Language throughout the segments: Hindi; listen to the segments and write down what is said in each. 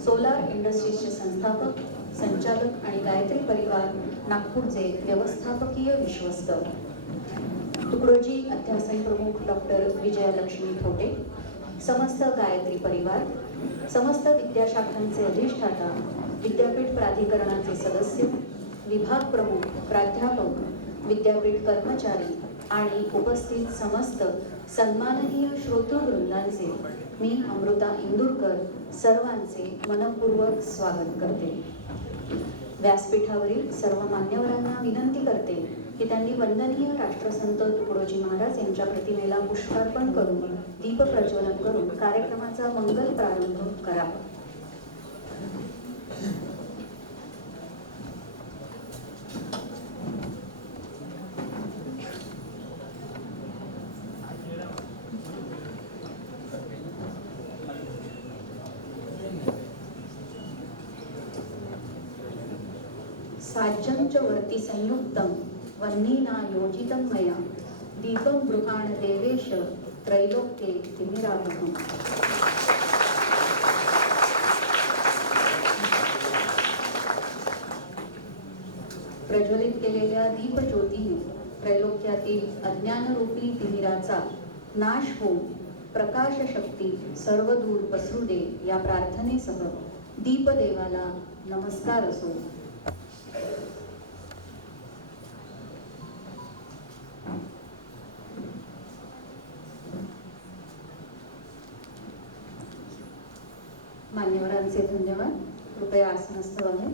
सोलार इंडस्ट्रीजचे संस्थापक, संचालक आणि गायत्री परिवार नागपूरचे व्यवस्थापकीय विश्वस्त, तुकडोजी अध्यासन प्रमुख डॉक्टर विजयलक्ष्मी थोटे, समस्त गायत्री परिवार, समस्त विद्याशाखांचे अधिष्ठाता, विद्यापीठ प्राधिकरणाचे सदस्य, विभाग प्रमुख, प्राध्यापक, विद्यापीठ कर्मचारी आणि उपस्थित समस्त सन्माननीय श्रोतृवृंदांचे मी अमृता इंदुरकर सर्वांचे मनपूर्वक स्वागत करते. व्यासपीठावरील सर्व मान्यवरांना विनंती करते की त्यांनी वंदनीय राष्ट्रसंत तुकडोजी महाराज यांच्या प्रतिमेला पुष्पार्पण करून दीप प्रज्वलन करून कार्यक्रमाचा मंगल प्रारंभ करावा. साज्यंच वर्ती संयुक्तं वह्निना योजितं मया दीपं बृहाण देवेश त्रैलोक्ये तिमिरावहम्. प्रज्वलित केलेल्या दीपज्योतीने त्रैलोक्यातील अज्ञानरूपी तिमिराचा नाश होऊन प्रकाश शक्ती सर्व दूर पसरू दे या प्रार्थनेसह दीपदेवाला नमस्कार असो. मान्यवरांचे धन्यवाद. कृपया आसनस्थ व्हावे.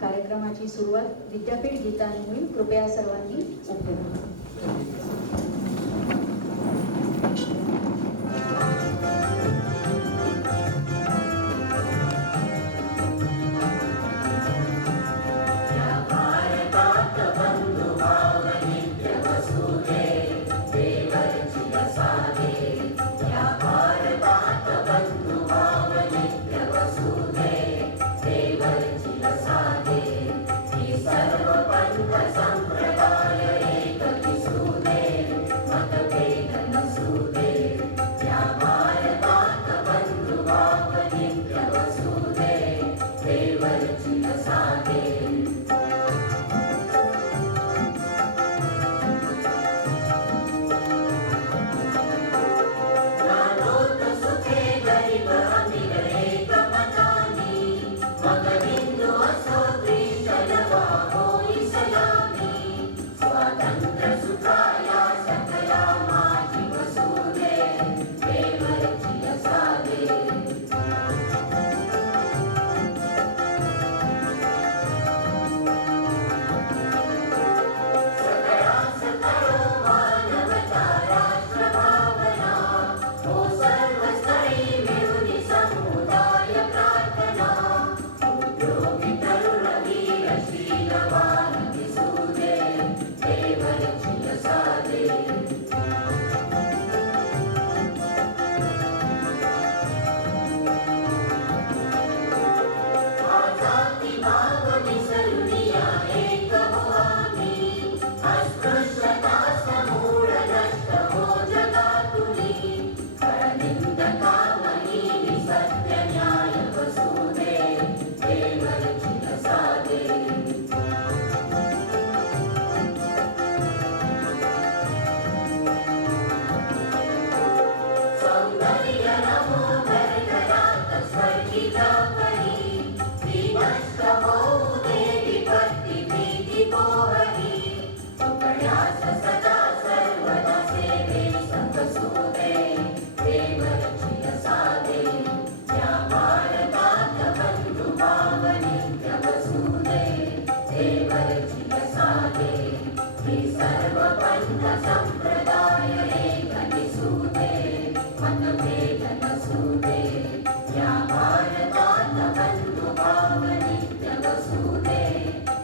कार्यक्रमाची सुरुवात विद्यापीठ गीताने होईल. कृपया सर्वांनी उभे राहा.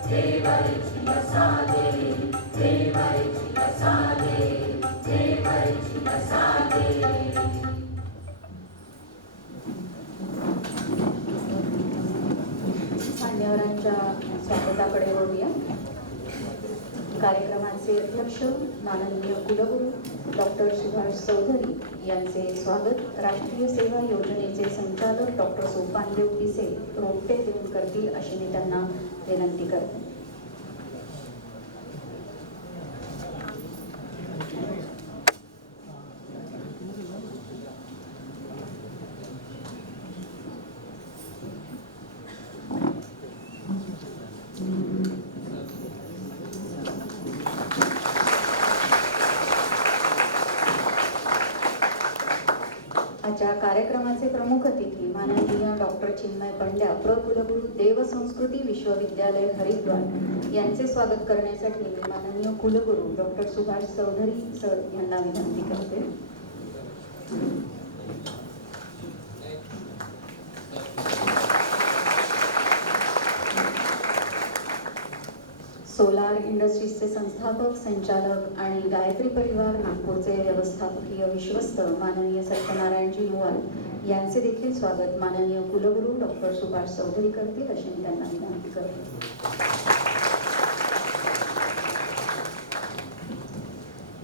देवर्षि यसादे मान्यवरांच्या स्वागताकडे वळूया. कार्यक्रमाचे अध्यक्ष माननीय कुलगुरू डॉक्टर सुभाष चौधरी यांचे स्वागत राष्ट्रीय सेवा योजनेचे संचालक डॉक्टर सोपानदेव पिसे रोपटे देऊन करतील अशी मी त्यांना विनंती करते. आजच्या कार्यक्रमाचे प्रमुख अतिथी माननीय डॉक्टर चिन्मय पंड्या कुलगुरू देव संस्कृती विश्वविद्यालय हरिद्वार यांचे स्वागत करण्यासाठी मी माननीय कुलगुरू डॉक्टर सुभाष चौधरी सर यांना विनंती करते. सोलार इंडस्ट्रीजचे संस्थापक संचालक आणि गायत्री परिवार नागपूरचे व्यवस्थापकीय विश्वस्त माननीय सत्यनारायणजी नुवाल यांचे देखील स्वागत माननीय कुलगुरू डॉक्टर सुभाष चौधरी करतील अशी मी त्यांना विनंती करते.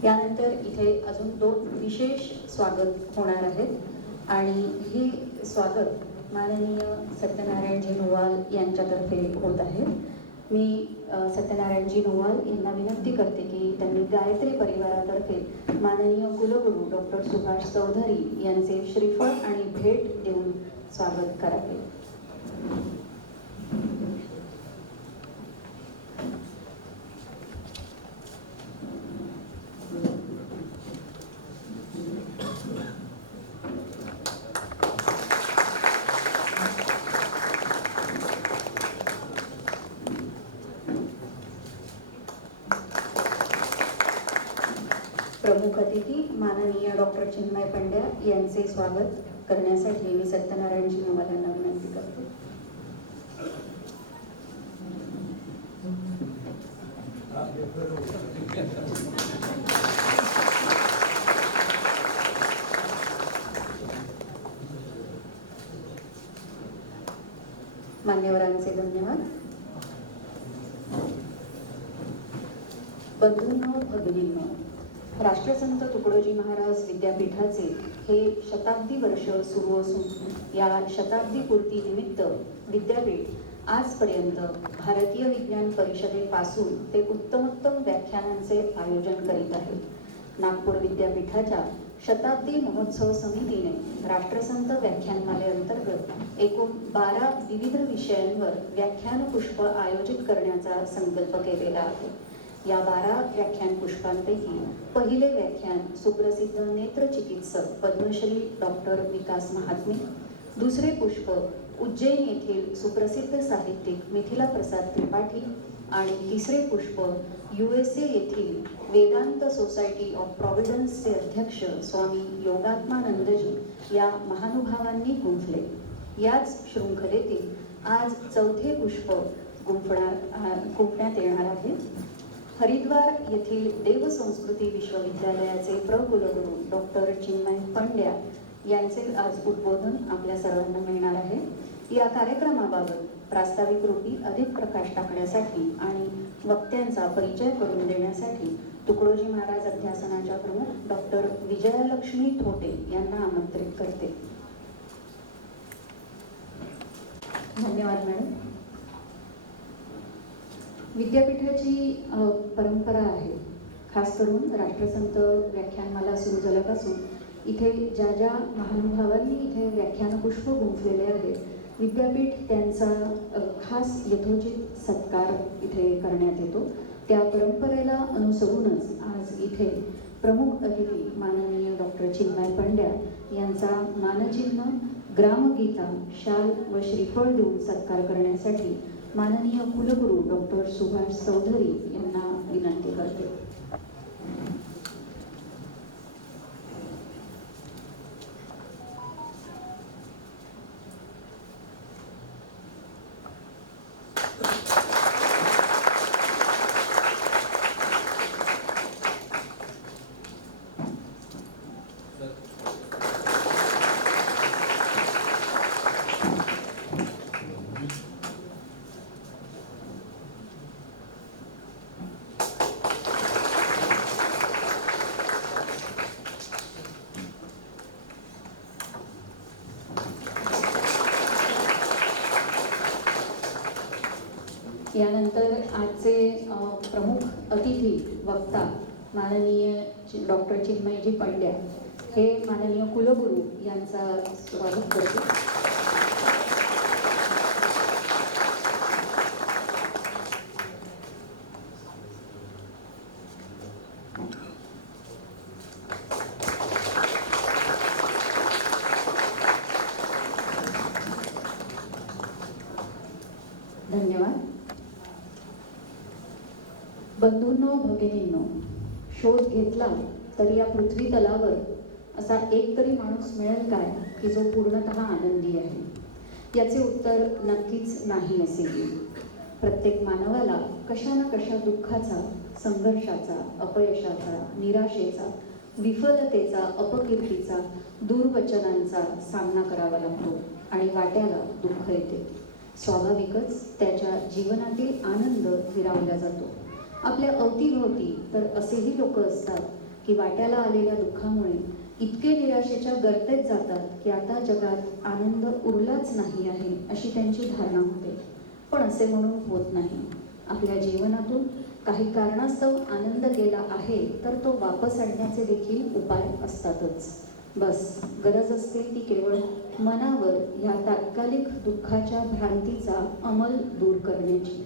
यानंतर इथे अजून 2 विशेष स्वागत होणार आहेत आणि हे स्वागत माननीय सत्यनारायणजी नुवाल यांच्यातर्फे होत आहे. मी सत्यनारायणजी नुवाल यांना विनंती करते की त्यांनी गायत्री परिवारातर्फे माननीय कुलगुरू डॉक्टर सुभाष चौधरी यांचे श्रीफळ आणि भेट देऊन स्वागत करावे. प्रमुख अतिथी माननीय डॉक्टर चिन्मय पंड्या यांचे स्वागत करण्यासाठी मी सत्यनारायणजी नुवाल यांना विनंती करते. मान्यवरांचे धन्यवाद. बंधूंनो भगिनींनो, राष्ट्रसंत तुकडोजी महाराज विद्यापीठाचे हे शताब्दी वर्ष सुरू असून या शताब्दी पूर्ती निमित्त विद्यापीठ आजपर्यंत भारतीय विज्ञान परिषदेपासून ते उत्तमोत्तम व्याख्यानांचे आयोजन करीत आहे. नागपूर विद्यापीठाच्या शताब्दी महोत्सव समितीने राष्ट्रसंत व्याख्यानमालेअंतर्गत एकूण 12 विविध विषयांवर व्याख्यान पुष्प आयोजित करण्याचा संकल्प केलेला आहे. या 12 व्याख्यान पुष्पांपैकी पहिले व्याख्यान सुप्रसिद्ध नेत्रचिकित्सक पद्मश्री डॉक्टर विकास महात्मे, दुसरे पुष्प उज्जैन येथील सुप्रसिद्ध साहित्यिक मिथिला प्रसाद त्रिपाठी आणि तिसरे पुष्प USA येथील वेदांत सोसायटी ऑफ प्रॉव्हिडन्सचे अध्यक्ष स्वामी योगात्मानंदजी या महानुभावांनी गुंफले. याच शृंखलेतील आज चौथे पुष्प गुंफण्यात येणार आहे. हरिद्वार येथील देव संस्कृती विश्वविद्यालयाचे कुलगुरू डॉक्टर चिन्मय पंड्या यांचे आज उद्बोधन आपल्या सर्वांना मिळणार आहे. या कार्यक्रमाबाबत प्रास्ताविक रूपी अधिक प्रकाश टाकण्यासाठी आणि वक्त्यांचा परिचय करून देण्यासाठी तुकडोजी महाराज अध्यासनाच्या प्रमुख डॉक्टर विजयालक्ष्मी थोटे यांना आमंत्रित करते. धन्यवाद मॅडम. विद्यापीठाची परंपरा आहे, खास करून राष्ट्रसंत व्याख्यानमाला सुरू झाल्यापासून इथे ज्या ज्या महानुभावांनी इथे व्याख्यानपुष्प गुंफलेले आहेत, विद्यापीठ त्यांचा खास यथोचित सत्कार इथे करण्यात येतो. त्या परंपरेला अनुसरूनच आज इथे प्रमुख अतिथी माननीय डॉक्टर चिन्मय पंड्या यांचा मानचिन्ह, ग्रामगीता, शाल व श्रीफळ देऊन सत्कार करण्यासाठी माननीय कुलगुरू डॉक्टर सुभाष चौधरी यांना विनंती करते. यानंतर आजचे प्रमुख अतिथी वक्ता माननीय डॉक्टर चिन्मयजी पंड्या हे माननीय कुलगुरू यांचा स्वागत करते. धन्यवाद. बंधूंनो, भगिनींनो, शोध घेतला तर या पृथ्वी तलावर असा एक तरी माणूस मिळेल काय की जो पूर्णतः आनंदी आहे? याचे उत्तर नक्कीच नाही असेल. प्रत्येक मानवाला कशा ना कशा दुःखाचा, संघर्षाचा, अपयशाचा, निराशेचा, विफलतेचा, अपकीर्तीचा, दुर्वचनांचा सामना करावा लागतो आणि वाट्याला दुःख येते. स्वाभाविकच त्याच्या जीवनातील आनंद हिरावला जातो. आपल्या अवतीभोवती तर असेही लोक असतात की वाट्याला आलेल्या दुःखामुळे इतके निराशेच्या गर्तेत जातात की आता जगात आनंद उरलाच नाही आहे अशी त्यांची धारणा होते. पण असे म्हणून होत नाही. आपल्या जीवनातून काही कारणास्तव आनंद गेला आहे तर तो वापस आणण्याचे देखील उपाय असतातच. बस गरज असते ती केवळ मनावर ह्या तात्कालिक दुःखाच्या भ्रांतीचा अंमल दूर करण्याची.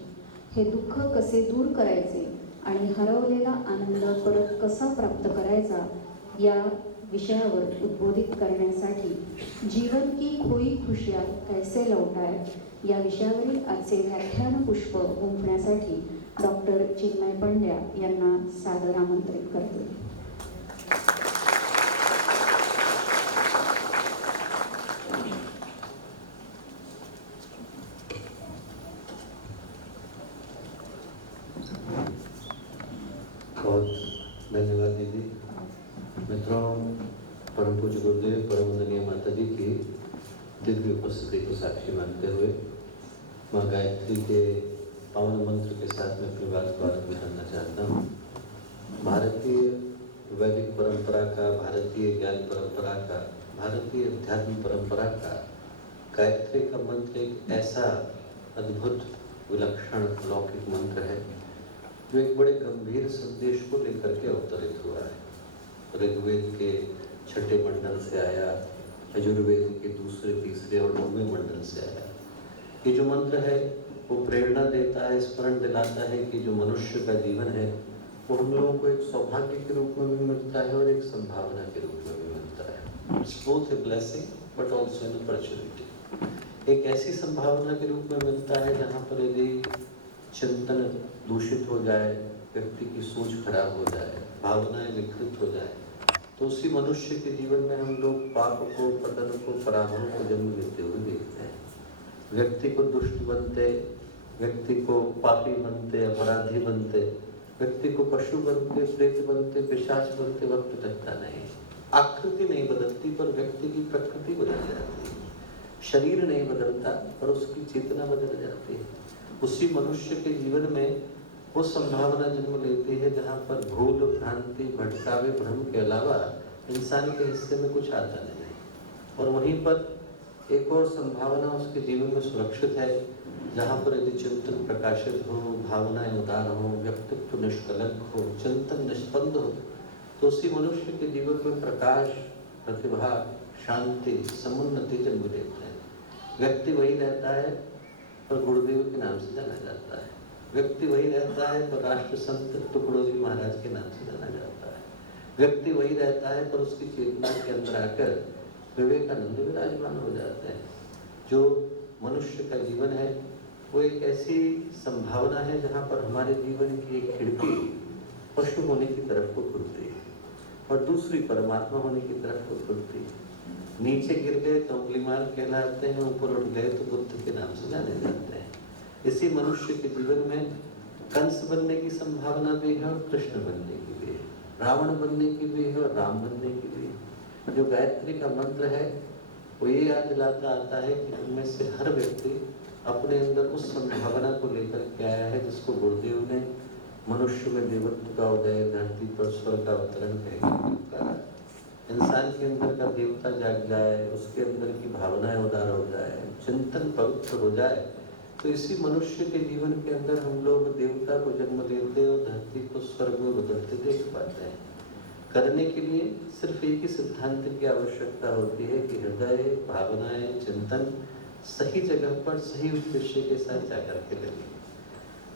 हे दुःख कसे दूर करायचे आणि हरवलेला आनंद परत कसा प्राप्त करायचा या विषयावर उद्बोधित करण्यासाठी जीवन की खोई खुशियाँ कैसे लौटाए या विषयावरील आजचे व्याख्यान पुष्प गुंफण्यासाठी डॉक्टर चिन्मय पंड्या यांना सादर आमंत्रित करते. बहुत धन्यवाद दीदी. मित्रों, परम पूज्य गुरुदेव परम वंदनीय माता जी की दिव्य उपस्थिति को साक्षी मानते हुए माँ गायत्री के पावन मंत्र के साथ मैं अपनी बात को आरंभ करना चाहता हूँ. भारतीय वैदिक परंपरा का, भारतीय ज्ञान परंपरा का, भारतीय अध्यात्म परंपरा का गायत्री का मंत्र एक ऐसा अद्भुत, विलक्षण, लौकिक मंत्र है जो एक बड़े गंभीर संदेश को लेकर के अवतरित हुआ है. ऋग्वेद के छठे मंडल से आया, यजुर्वेद के दूसरे, तीसरे और 9वें मंडल से आया. ये जो मंत्र है वो प्रेरणा देता है, स्मरण दिलाता है कि जो मनुष्य का जीवन है वो हम लोगों को एक सौभाग्य के रूप में भी मिलता है और एक संभावना के रूप में भी मिलता है. It's both a blessing but also an opportunity. एक ऐसी संभावना के रूप में मिलता है जहाँ पर यदि चिंतन दूषित हो जाए, व्यक्ति की सोच खराब हो जाए, भावनाएं विकृत हो जाए, तो उसी मनुष्य के जीवन में हम लोग पाप को, पतन को, पराभव को जन्म लेते हुए देखते हैं. व्यक्ति को दुष्ट बनते, व्यक्ति को पापी बनते, अपराधी बनते, व्यक्ति को पशु बनते, प्रेत बनते, पिशाच बनते वक्त लगता नहीं. आकृति नहीं बदलती पर व्यक्ति की प्रकृति बदल जाती है. शरीर नहीं बदलता पर उसकी चेतना बदल जाती है. उसी मनुष्य के जीवन में वो संभावना जन्म लेती है जहाँ पर भूल, भ्रांति, भटकावे, भ्रम के अलावा इंसान के हिस्से में कुछ आता नहीं. और वहीं पर एक और संभावना उसके जीवन में सुरक्षित है जहाँ पर यदि चिंतन प्रकाशित हो, भावनाएं उदार हो, व्यक्तित्व निष्कलंक हो, चिंतन निष्पन्द हो, तो उसी मनुष्य के जीवन में प्रकाश, प्रतिभा, शांति, समुन्नति जन्म लेते हैं. व्यक्ति वही रहता है पर गुरुदेव के नाम से जाना जाता है. व्यक्ति वही रहता है पर राष्ट्र संत टुकड़ोजी महाराज के नाम से जाना जाता है. व्यक्ति वही रहता है पर उसकी चेतना के अंदर आकर विवेकानंद विराजमान हो जाते हैं. जो मनुष्य का जीवन है वो एक ऐसी संभावना है जहाँ पर हमारे जीवन की एक खिड़की पशु होने की तरफ को खुलती है और दूसरी परमात्मा होने की तरफ को खुलती है. नीचे गिर गए तो अंगुलीमाल कहलाते हैं, ऊपर उठ गए तो बुद्ध के नाम से जाने जाते हैं. इसी मनुष्य के जीवन में कंस बनने की संभावना भी है और कृष्ण बनने की भी है, रावण बनने की भी है और राम बनने की भी है. जो गायत्री का मंत्र है वो ये याद दिलाता आता है कि उनमें से हर व्यक्ति अपने अंदर उस संभावना को लेकर के आया है जिसको गुरुदेव ने मनुष्य में देवत्व का उदय, धरती पर स्वर्ग का अवतरण कहा. इंसान के अंदर का देवता जाग जाए, उसके अंदर की भावनाएं उदार हो जाए, चिंतन पवित्र हो जाए, तो इसी मनुष्य के जीवन के अंदर हम लोग देवता को जन्म देते और धरती को स्वर्ग में बदलते देख पाते हैं। करने के लिए सिर्फ एक ही सिद्धांत की आवश्यकता होती है कि हृदय, भावनाएं, चिंतन सही जगह पर सही उद्देश्य के साथ जाकर के लगे।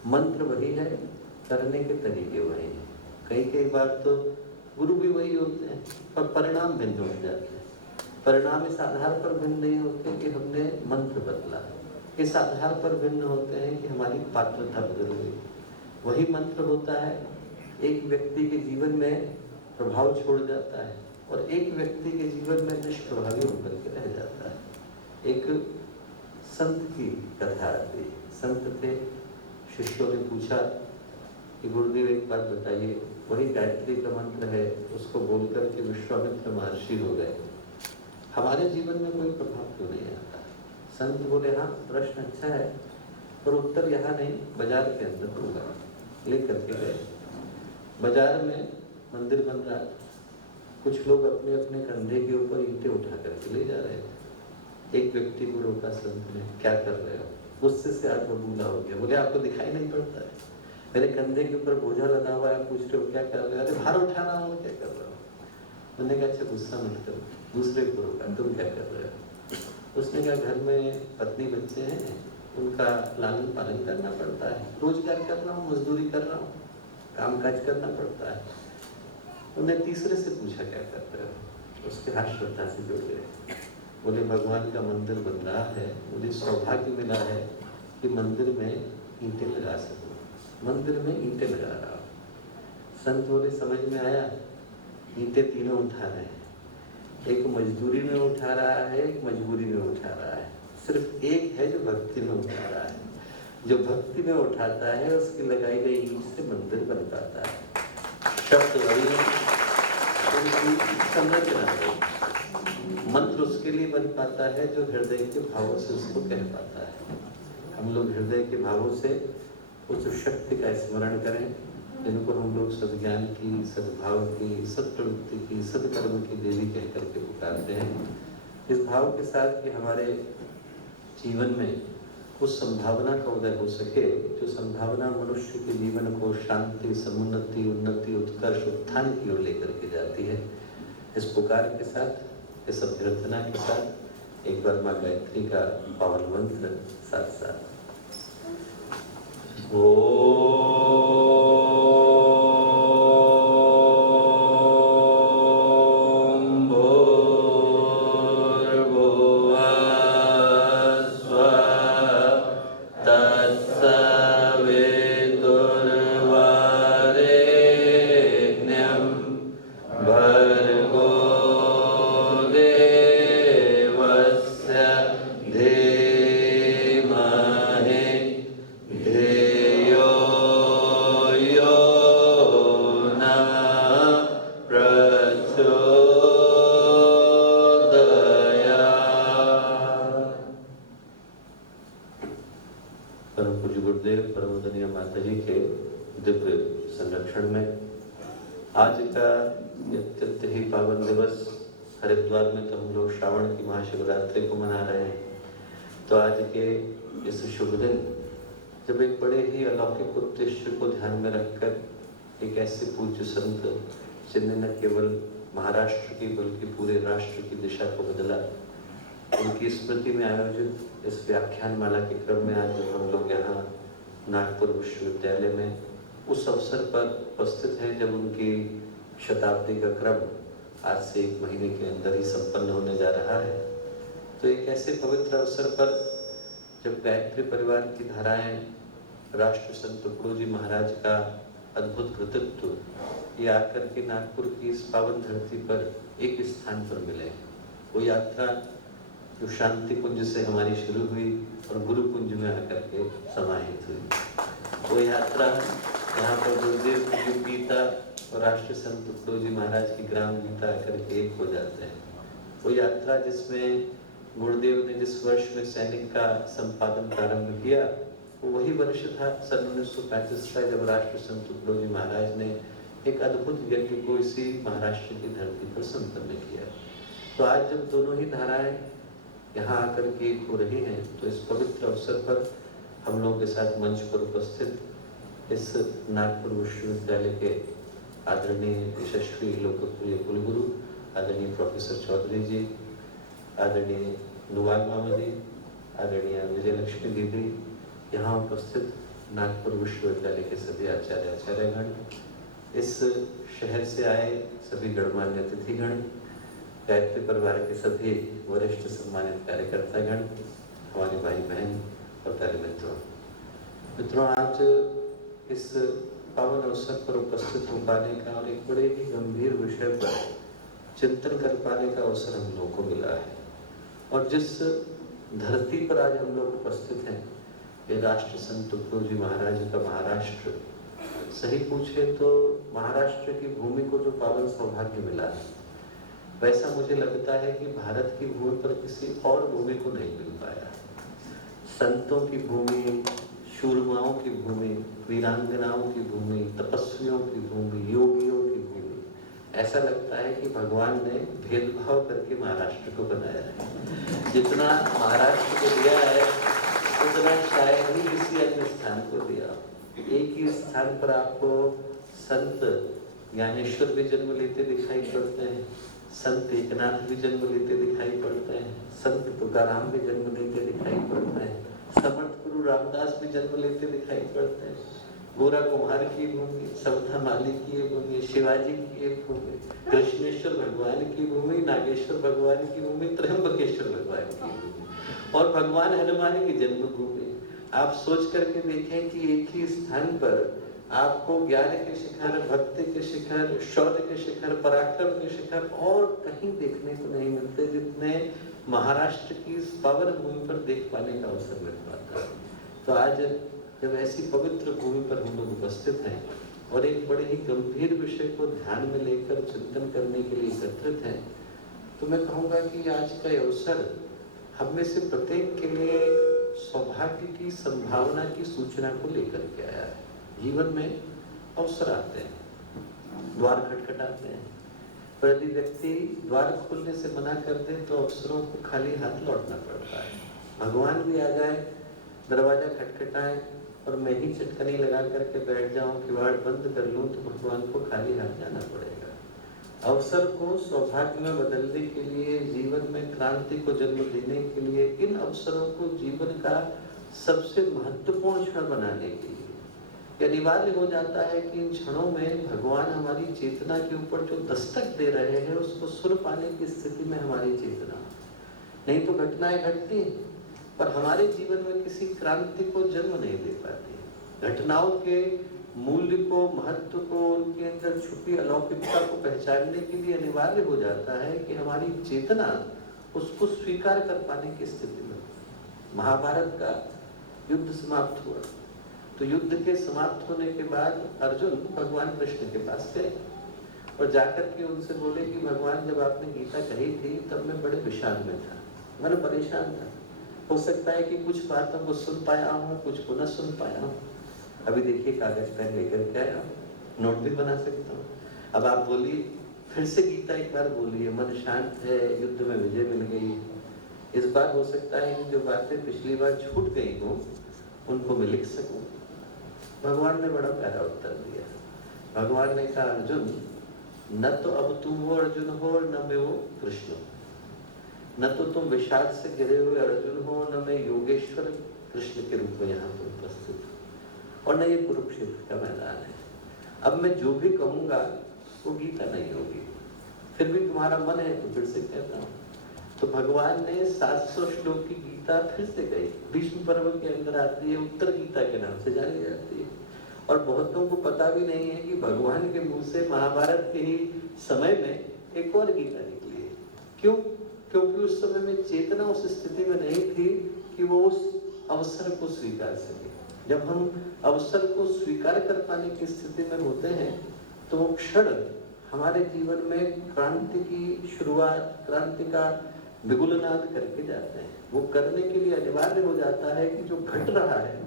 मंत्र वही है, करने के तरीके वही हैं। कई बार तो गुरु भी वही होते हैं पर परिणाम भिन्न हो जाते हैं। परिणाम इस आधार पर भिन्न नहीं होते कि हमने मंत्र बदला, इस आधार पर भिन्न होते हैं कि हमारी पात्रता बदल गई। वही मंत्र होता है, एक व्यक्ति के जीवन में प्रभाव छोड़ जाता है और एक व्यक्ति के जीवन में निष्प्रभावी होकर के रह जाता है। एक संत की कथा आती है। संत थे, शिष्यों ने पूछा कि गुरुदेव एक बात बताइए, वही गायत्री का मंत्र है, उसको बोलकर के विश्वामित्र महर्षि हो गए, हमारे जीवन में कोई प्रभाव क्यों नहीं आता? संत बोले, हाँ प्रश्न अच्छा है पर उत्तर यहाँ नहीं, बाजार के अंदर होगा। लेकर के गए, बाजार में मंदिर बन रहा, कुछ लोग अपने अपने कंधे के ऊपर ईंटें उठा करके ले जा रहे थे। एक व्यक्ति को रोका संत ने, क्या कर रहे हो? गुस्से से आग बबूला हो गया। बोले, आपको दिखाई नहीं पड़ता है? मेरे कंधे के ऊपर बोझा लगा हुआ है, पूछ रहे हो क्या कर रहे हो? अरे भार उठाना हो, क्या कर रहे हो? मैंने कहा अच्छा गुस्सा मत करो। दूसरे को रोका, तुम क्या कर रहे हो? उसने कहा घर में पत्नी बच्चे हैं, उनका लालन पालन करना पड़ता है, रोजगार कर रहा हूँ, मजदूरी कर रहा हूँ, काम काज करना पड़ता है। उन्होंने तीसरे से पूछा क्या कर रहे हो? उसके हाथ श्रद्धा से जुड़ गए। बोले भगवान का मंदिर बन रहा है, मुझे सौभाग्य मिला है कि मंदिर में ईंटें लगा सकूं, मंदिर में ईंटें लगा रहा हूँ। संत बोले समझ में आया, ईंटें तीनों उठा रहे हैं, एक मजदूरी में उठा रहा है, एक मजबूरी में उठा रहा है, सिर्फ एक है जो भक्ति में उठा रहा है। जो भक्ति में उठाता है उसकी लगाई गई ईंट से मंदिर बन पाता है। शब्द वही संरचना है, मंत्र उसके लिए बन पाता है जो हृदय के भावों से उसको कह पाता है। हम लोग हृदय के भावों से उस शक्ति का स्मरण करें जिनको हम लोग सद्ज्ञान की, सद्भाव की, सत्प्रवृत्ति की, सत्कर्म की देवी कह करके पुकारते हैं। इस भाव के साथ कि हमारे जीवन में उस संभावना का उदय हो सके जो संभावना मनुष्य के जीवन को शांति, समुन्नति, उन्नति, उत्कर्ष, उत्थान की ओर लेकर के जाती है। इस पुकार के साथ, इस अभ्यर्थना के साथ एक बार माँ गायत्री का पावन मंत्र साथ साथ महाशिवरात्रि को मना रहे हैं। तो आज के इस शुभ दिन जब एक बड़े ही अलौकिक उद्देश्य को ध्यान में रखकर एक ऐसे पूज्य संत जिन्हें न केवल महाराष्ट्र की बल्कि पूरे राष्ट्र की दिशा को बदला, उनकी स्मृति में आयोजित इस व्याख्यान माला के क्रम में आज हम लोग यहाँ नागपुर विश्वविद्यालय में उस अवसर पर उपस्थित हैं जब उनकी शताब्दी का क्रम आज से 1 महीने के अंदर ही संपन्न होने जा रहा है। तो एक ऐसे पवित्र अवसर पर जब गायत्री परिवार की धाराएं राष्ट्र संत तुकडोजी महाराज का अद्भुत कृतित्व ये आकर के नागपुर की इस पावन धरती पर एक स्थान पर मिले, वो यात्रा जो शांति कुंज से हमारी शुरू हुई और गुरु कुंज में आकर के समाहित हुई, वो यात्रा यहाँ पर गुरुदेव की गीता और राष्ट्र संत तुकडोजी महाराज की ग्राम गीता आकर के एक हो जाते हैं। वो यात्रा जिसमें गुरुदेव ने जिस वर्ष में सैनिक का संपादन प्रारंभ किया वो वही वर्ष था सन 1935 का जब राष्ट्र संत तुकडोजी महाराज ने एक अद्भुत यज्ञ को इसी महाराष्ट्र की धरती पर संपन्न किया। तो आज जब दोनों ही धाराएं यहाँ आकर के एक हो रही हैं तो इस पवित्र अवसर पर हम लोगों के साथ मंच पर उपस्थित इस नागपुर विश्वविद्यालय के आदरणीय यशस्वी लोकप्रिय कुलगुरु आदरणीय प्रोफेसर चौधरी जी, आदरणीय नुवाल मामा जी, आदरणीय विजयलक्ष्मी दीदी, यहाँ उपस्थित नागपुर विश्वविद्यालय के सभी आचार्य आचार्यगण, इस शहर से आए सभी गणमान्य अतिथिगण, गायत्री परिवार के सभी वरिष्ठ सम्मानित कार्यकर्तागण, हमारे भाई बहन और प्यारे मित्रों, आज इस पावन अवसर पर उपस्थित हो पाने का और एक बड़े ही गंभीर विषय पर चिंतन कर पाने का अवसर हम लोगों को मिला है। और जिस धरती पर आज हम लोग उपस्थित हैं, ये राष्ट्र संत तुकडोजी महाराज का महाराष्ट्र, सही पूछे तो महाराष्ट्र की भूमि को जो पावन सौभाग्य मिला है, वैसा मुझे लगता है कि भारत की भूमि पर किसी और भूमि को नहीं मिल पाया। संतों की भूमि, शूरमाओं की भूमि, वीरांगनाओं की भूमि, तपस्वियों की भूमि, योगियों की भूमि, ऐसा लगता है कि भगवान ने भेदभाव करके महाराष्ट्र को बनाया है। जितना महाराष्ट्र को दिया है उतना शायद ही किसी अन्य स्थान को दिया। एक ही स्थान पर आपको संत ज्ञानेश्वर भी जन्म लेते दिखाई पड़ते हैं, संत एकनाथ भी जन्म लेते दिखाई पड़ते हैं, संत तुकाराम भी जन्म लेते दिखाई पड़ते हैं, समर्थ गुरु रामदास भी जन्म लेते दिखाई पड़ते हैं, गोरा कुम्हार की भूमि, सवथा माली की भूमि, शिवाजी की भूमि, कृष्णेश्वर भगवान की भूमि, नागेश्वर भगवान की भूमि, त्र्यंबकेश्वर भगवान की भूमि और भगवान हनुमान की जन्मभूमि। आप सोच करके देखें कि एक ही स्थान पर आपको ज्ञान के शिखर, भक्ति के शिखर, शौर्य के शिखर, पराक्रम के शिखर और कहीं देखने को नहीं मिलते जितने महाराष्ट्र की इस पावन भूमि पर देख पाने का अवसर मिल पाता है। तो आज जब ऐसी पवित्र भूमि पर हम लोग उपस्थित हैं और एक बड़े ही गंभीर विषय को ध्यान में लेकर चिंतन करने के लिए एकत्रित हैं, तो मैं कहूँगा कि आज का अवसर हम में से प्रत्येक के लिए सौभाग्य की संभावना की सूचना को लेकर के आया है। जीवन में अवसर आते हैं, द्वार खटखटाते हैं, पर यदि व्यक्ति द्वार खोलने से मना कर दे तो अवसरों को खाली हाथ लौटना पड़ता है। भगवान भी आ जाए, दरवाजा खटखटाए और मैं ही चटकनी लगा करके बैठ जाऊं, किवाड़ बंद कर लूं, तो भगवान को खाली हाथ जाना पड़ेगा। अवसर को सौभाग्य में बदलने के लिए, जीवन में क्रांति को जन्म देने के लिए, इन अवसरों को जीवन का सबसे महत्वपूर्ण क्षण बनाने के लिए अनिवार्य हो जाता है कि इन क्षणों में भगवान हमारी चेतना के ऊपर जो दस्तक दे रहे हैं उसको सुन पाने की स्थिति में हमारी चेतना। नहीं तो घटनाएं घटती हैं पर हमारे जीवन में किसी क्रांति को जन्म नहीं दे पाती। घटनाओं के मूल्य को, महत्व को, उनके अंदर छुपी अलौकिकता को पहचानने के लिए अनिवार्य हो जाता है कि हमारी चेतना उसको स्वीकार कर पाने की स्थिति में। महाभारत का युद्ध समाप्त हुआ तो युद्ध के समाप्त होने के बाद अर्जुन भगवान कृष्ण के पास गए और जाकर के उनसे बोले कि भगवान, जब आपने गीता कही थी तब मैं बड़े विषाद में था, मैं परेशान था। हो सकता है कि कुछ बातों को सुन पाया हूँ, कुछ को न सुन पाया हूँ। अभी देखिए कागज पेन लेकर के आया, नोट भी बना सकता हूँ। अब आप बोलिए, फिर से गीता एक बार बोलिए, मन शांत है, युद्ध में विजय मिल गई। इस बार हो सकता है कि जो बातें पिछली बार छूट गई हो उनको मैं लिख सकूं। भगवान ने बड़ा प्यारा उत्तर दिया। भगवान ने कहा, अर्जुन, न तो अब तुम हो अर्जुन हो, न मैं वो कृष्ण। न तो तुम विषाद से गिरे हुए अर्जुन हो, न मैं योगेश्वर कृष्ण के रूप में यहाँ पर उपस्थित हूँ, और न ये कुरुक्षेत्र का मैदान है। अब मैं जो भी कहूँगा वो गीता नहीं होगी, फिर भी तुम्हारा मन है तो फिर से कहता हूँ। तो भगवान ने 700 श्लोक की गीता फिर से कही। भीष्म पर्व के अंदर आती है, उत्तर गीता के नाम से जानी जाती है। और बहुतों को पता भी नहीं है कि भगवान के मुंह से महाभारत के ही समय में एक और गीता निकली है। क्यों? क्योंकि उस समय में चेतना उस स्थिति में नहीं थी कि वो उस अवसर को स्वीकार सके। जब हम अवसर को स्वीकार कर पाने की स्थिति में होते हैं तो वो क्षण हमारे जीवन में क्रांति की शुरुआत, क्रांति का बिगुलनाद करके जाते हैं। वो करने के लिए अनिवार्य हो जाता है कि जो घट रहा है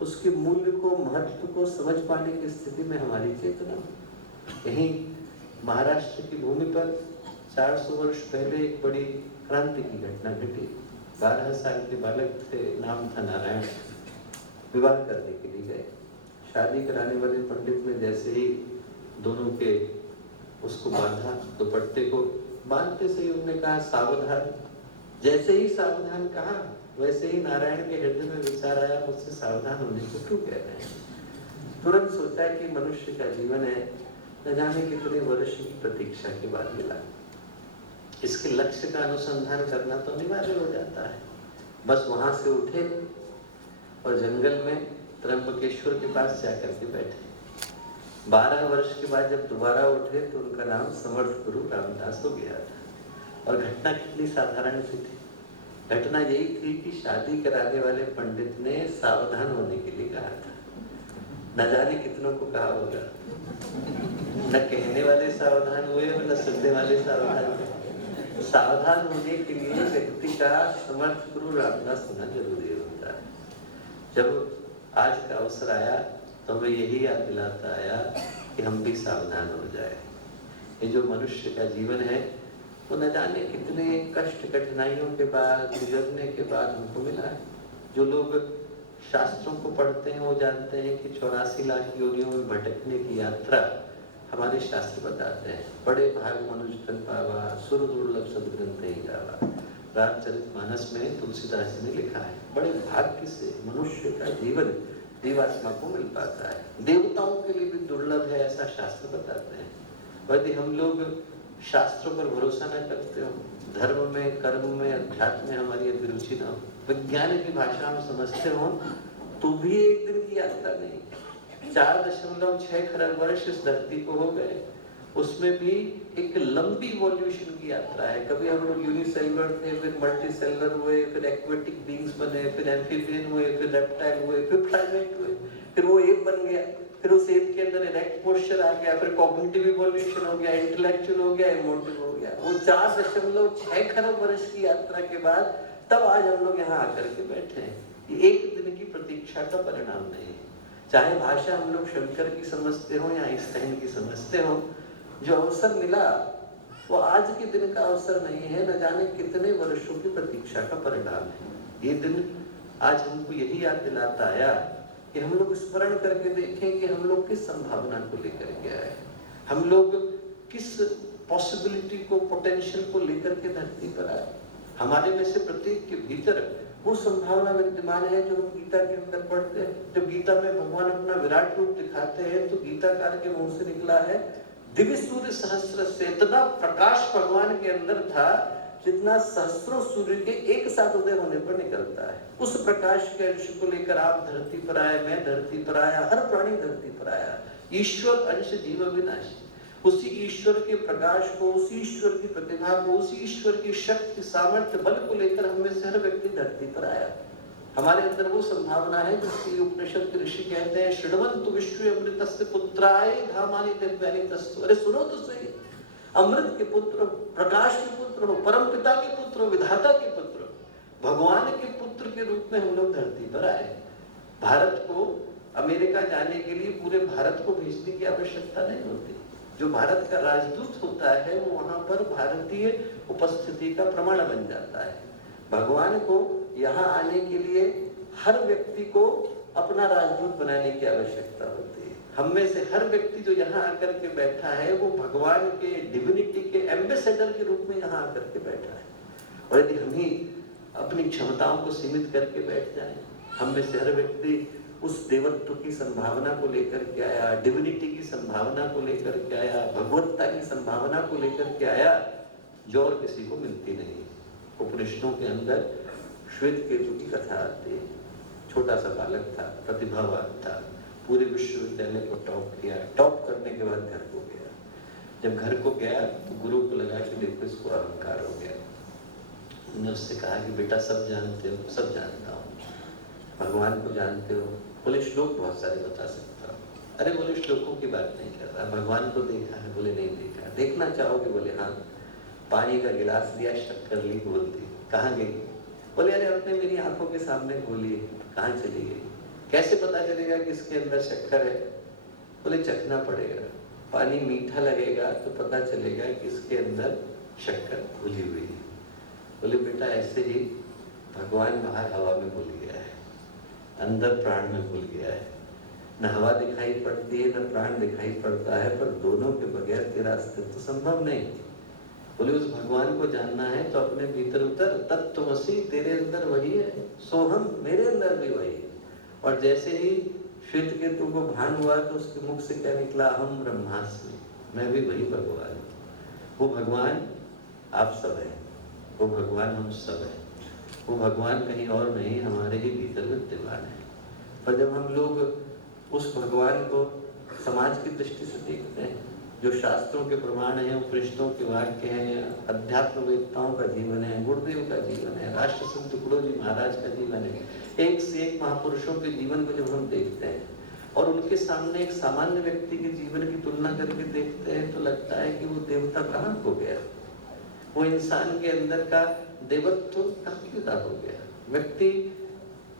उसके मूल्य को, महत्व को समझ पाने की स्थिति में हमारी चेतना। यहीं महाराष्ट्र की भूमि पर 400 वर्ष पहले एक बड़ी क्रांति की घटना घटी। 12 साल के बालक थे, नाम था नारायण। विवाह करने के लिए गए। शादी कराने वाले पंडित ने जैसे ही दोनों के उसको बांधा, दुपट्टे को बांधते से ही उन्होंने कहा सावधान। जैसे ही सावधान कहा वैसे ही नारायण के हृदय में विचार आया, मुझसे सावधान होने को क्यों कह रहे हैं। तुरंत सोचा कि मनुष्य का जीवन है, न जाने कितने वर्ष की प्रतीक्षा के बाद मिला, इसके लक्ष्य का अनुसंधान करना तो अनिवार्य हो जाता है। बस वहां से उठे और जंगल में त्र्यंबकेश्वर के पास जाकर के बैठे। 12 वर्ष के बाद जब दोबारा उठे तो उनका नाम समर्थ गुरु रामदास हो गया था। और घटना कितनी साधारण सी थी। घटना यही थी कि शादी कराने वाले पंडित ने सावधान होने के लिए कहा था। न जाने कितनों को कहा होगा, न कहने वाले सावधान हुए और न सुनने वाले सावधान हुए। सावधान होने के लिए व्यक्ति का समर्थ गुरु रामदास होना जरूरी होता है। जब आज का अवसर आया तो हमें यही याद दिलाता आया कि हम भी सावधान हो जाए। ये जो मनुष्य का जीवन है वो न जाने कितने कष्ट कठिनाइयों के बाद, गुजरने के बाद हमको मिला है। जो लोग शास्त्रों को पढ़ते हैं वो जानते हैं कि 84 लाख योनियों में भटकने की यात्रा हमारे शास्त्र बताते हैं। बड़े भाग मनुष्य तन पावा, सुर दुर्लभ सद्ग्रंथ ही गावा। रामचरितमानस में तुलसीदास जी ने लिखा है, बड़े भाग्य से मनुष्य का जीवन जीवात्मा को मिल पाता है। देवताओं के लिए भी दुर्लभ है ऐसा शास्त्र बताते हैं। यदि हम लोग शास्त्रों पर भरोसा न करते हो, धर्म में, कर्म में, अध्यात्म में हमारी अभिरुचि न हो, विज्ञान की भाषा में समझते हो, तो भी एक दिन की यात्रा नहीं। 4.6 खरब वर्ष इस धरती को हो गए, उसमें भी एक लंबी इवोल्यूशन की यात्रा है। कभी हम लोग यूनिसेलुलर थे, फिर मल्टी सेलुलर हुए, फिर एक्वेटिक बींग्स बने, फिर एम्फीबियन हुए, फिर रेप्टाइल हुए, फिर प्राइमेट हुए, फिर वो एप बन गया, फिर उस एप के अंदर इरेक्ट पोस्चर आ गया, फिर कॉग्निटिव इवोल्यूशन हो गया, इंटेलेक्चुअल हो गया, इमोटिव हो गया। वो 4.6 खरब वर्ष की यात्रा के बाद तब आज हम लोग यहाँ आकर के बैठे हैं। ये एक दिन की प्रतीक्षा का परिणाम नहीं है। चाहे भाषा हम लोग शंकर की समझते हो या आइंस्टाइन की समझते हो, जो अवसर मिला वो आज के दिन का अवसर नहीं है, न जाने कितने वर्षों की प्रतीक्षा का परिणाम है। ये दिन आज हमको यही याद दिलाता आया कि हम लोग स्मरण करके देखें कि हम लोग किस संभावना को लेकर के आए, हम लोग किस पॉसिबिलिटी को, पोटेंशियल को लेकर के धरती पर आए। हमारे में से प्रत्येक के भीतर वो संभावना विद्यमान है जो हम गीता के अंदर पढ़ते हैं। जब गीता में भगवान अपना विराट रूप दिखाते हैं तो गीताकार के मुंह से निकला है, दिव्य सूर्य सहस्र से, इतना प्रकाश भगवान के अंदर था जितना सहस्रों सूर्य के एक साथ उदय होने पर निकलता है। उस प्रकाश के अंश को लेकर आप धरती पर आए, मैं धरती पर आया, हर प्राणी धरती पर आया। ईश्वर अंश जीव विनाशी, उसी ईश्वर के प्रकाश को, उसी ईश्वर की प्रतिभा को, उसी ईश्वर की शक्ति, सामर्थ्य, बल को लेकर हम में से हर व्यक्ति धरती पर आया। हमारे अंदर वो संभावना है जिसकी उपनिषद के ऋषि कहते हैं, शृण्वन्तु विश्वे अमृतस्य पुत्राय धामानि दिव्यानि तस्तु। अरे सुनो तो सही, अमृत के पुत्र, प्रकाश के पुत्र हो, परम पिता के पुत्र हो, विधाता के पुत्र, भगवान के पुत्र के रूप में हम लोग धरती पर आए। भारत को अमेरिका जाने के लिए पूरे भारत को भेजने की आवश्यकता नहीं होती। जो भारत का राजदूत होता है वो वहां पर भारतीय उपस्थिति का प्रमाण बन जाता है। भगवान को यहाँ आने के लिए हर व्यक्ति को अपना राजदूत बनाने की आवश्यकता होती है। हम में से हर व्यक्ति जो यहाँ आकर के बैठा है वो भगवान के डिविनिटी के एम्बेसडर के रूप में यहाँ आकर के बैठा है। और यदि हम ही अपनी क्षमताओं को सीमित करके बैठ जाएं, हम में से हर व्यक्ति उस देवत्व की संभावना को लेकर के आया, डिविनिटी की संभावना को लेकर के आया, भगवत्ता की संभावना को लेकर के आया, जो और किसी को मिलती नहीं। उपनिषदों के अंदर श्वेत केतु की कथा आती है। छोटा सा बालक था, प्रतिभावान था, पूरे विश्वविद्यालय को टॉप किया, टॉप करने के बाद घर को गया। जब घर को गया तो गुरु को लगा कि देखो इसको अहंकार हो गया। उन्होंने उससे कहा कि बेटा सब जानते हो, सब जानता हूँ, भगवान को जानते हो? बोले श्लोक बहुत सारे बता सकता हूँ। अरे बोले श्लोकों की बात नहीं कर रहा, भगवान को देखा है? बोले नहीं देखा। देखना चाहोगे? बोले हाँ। पानी का गिलास दिया, शक्कर ली, घोल दी, कहाँ गई? बोले अरे अपने मेरी आंखों के सामने घोली, कहाँ चली गई? कैसे पता चलेगा कि इसके अंदर शक्कर है? बोले चखना पड़ेगा, पानी मीठा लगेगा तो पता चलेगा कि इसके अंदर शक्कर घुली हुई है। बोले बेटा ऐसे ही भगवान बाहर हवा में भूल गया है, अंदर प्राण में भूल गया है। न हवा दिखाई पड़ती है, न प्राण दिखाई पड़ता है, पर दोनों के बगैर तेरा अस्तित्व तो संभव नहीं। बोले उस भगवान को जानना है तो अपने भीतर उतर, तत्त्वमसि तेरे अंदर वही है, सोहम मेरे अंदर भी वही है। और जैसे ही श्वेत केतु को भान हुआ तो उसके मुख से क्या निकला, अहम ब्रह्मास्मि, मैं भी वही भगवान हूँ। वो भगवान आप सब है, वो भगवान हम सब है, वो भगवान कहीं और नहीं, हमारे ही भीतर विद्यमान है। पर जब हम लोग उस भगवान को समाज की दृष्टि से देखते हैं, जो शास्त्रों के प्रमाण हैं, उपनिषदों के वाक्य हैं, अध्यात्म वेदताओं का जीवन है, गुरुदेव का जीवन है, राष्ट्र संत तुकडोजी महाराज का जीवन है, एक से एक महापुरुषों के जीवन को जब हम देखते हैं और उनके सामने एक सामान्य व्यक्ति के जीवन की तुलना करके देखते हैं तो लगता है कि वो देवता कहाँ खो गया, वो इंसान के अंदर का देवत्व कहाँ जुदा हो गया। व्यक्ति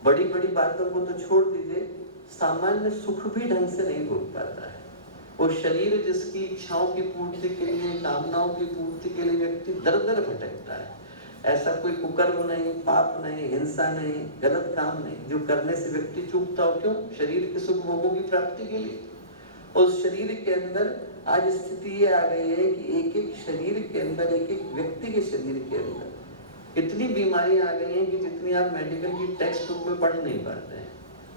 बड़ी बड़ी बातों को तो छोड़ दीजिए, सामान्य सुख भी ढंग से नहीं भोग पाता है। वो शरीर जिसकी इच्छाओं की पूर्ति के लिए, कामनाओं की पूर्ति के लिए व्यक्ति दर दर भटकता है, ऐसा कोई कुकर्म नहीं, पाप नहीं, हिंसा नहीं, गलत काम नहीं जो करने से व्यक्ति चूकता हो। क्यों? शरीर के सुख भोगों की प्राप्ति के लिए। उस शरीर के अंदर आज स्थिति ये आ गई है कि एक एक शरीर के अंदर, एक एक व्यक्ति के शरीर के अंदर इतनी बीमारियां आ गई हैं कि जितनी आप मेडिकल की टेक्स्ट बुक में पढ़ नहीं पाते हैं।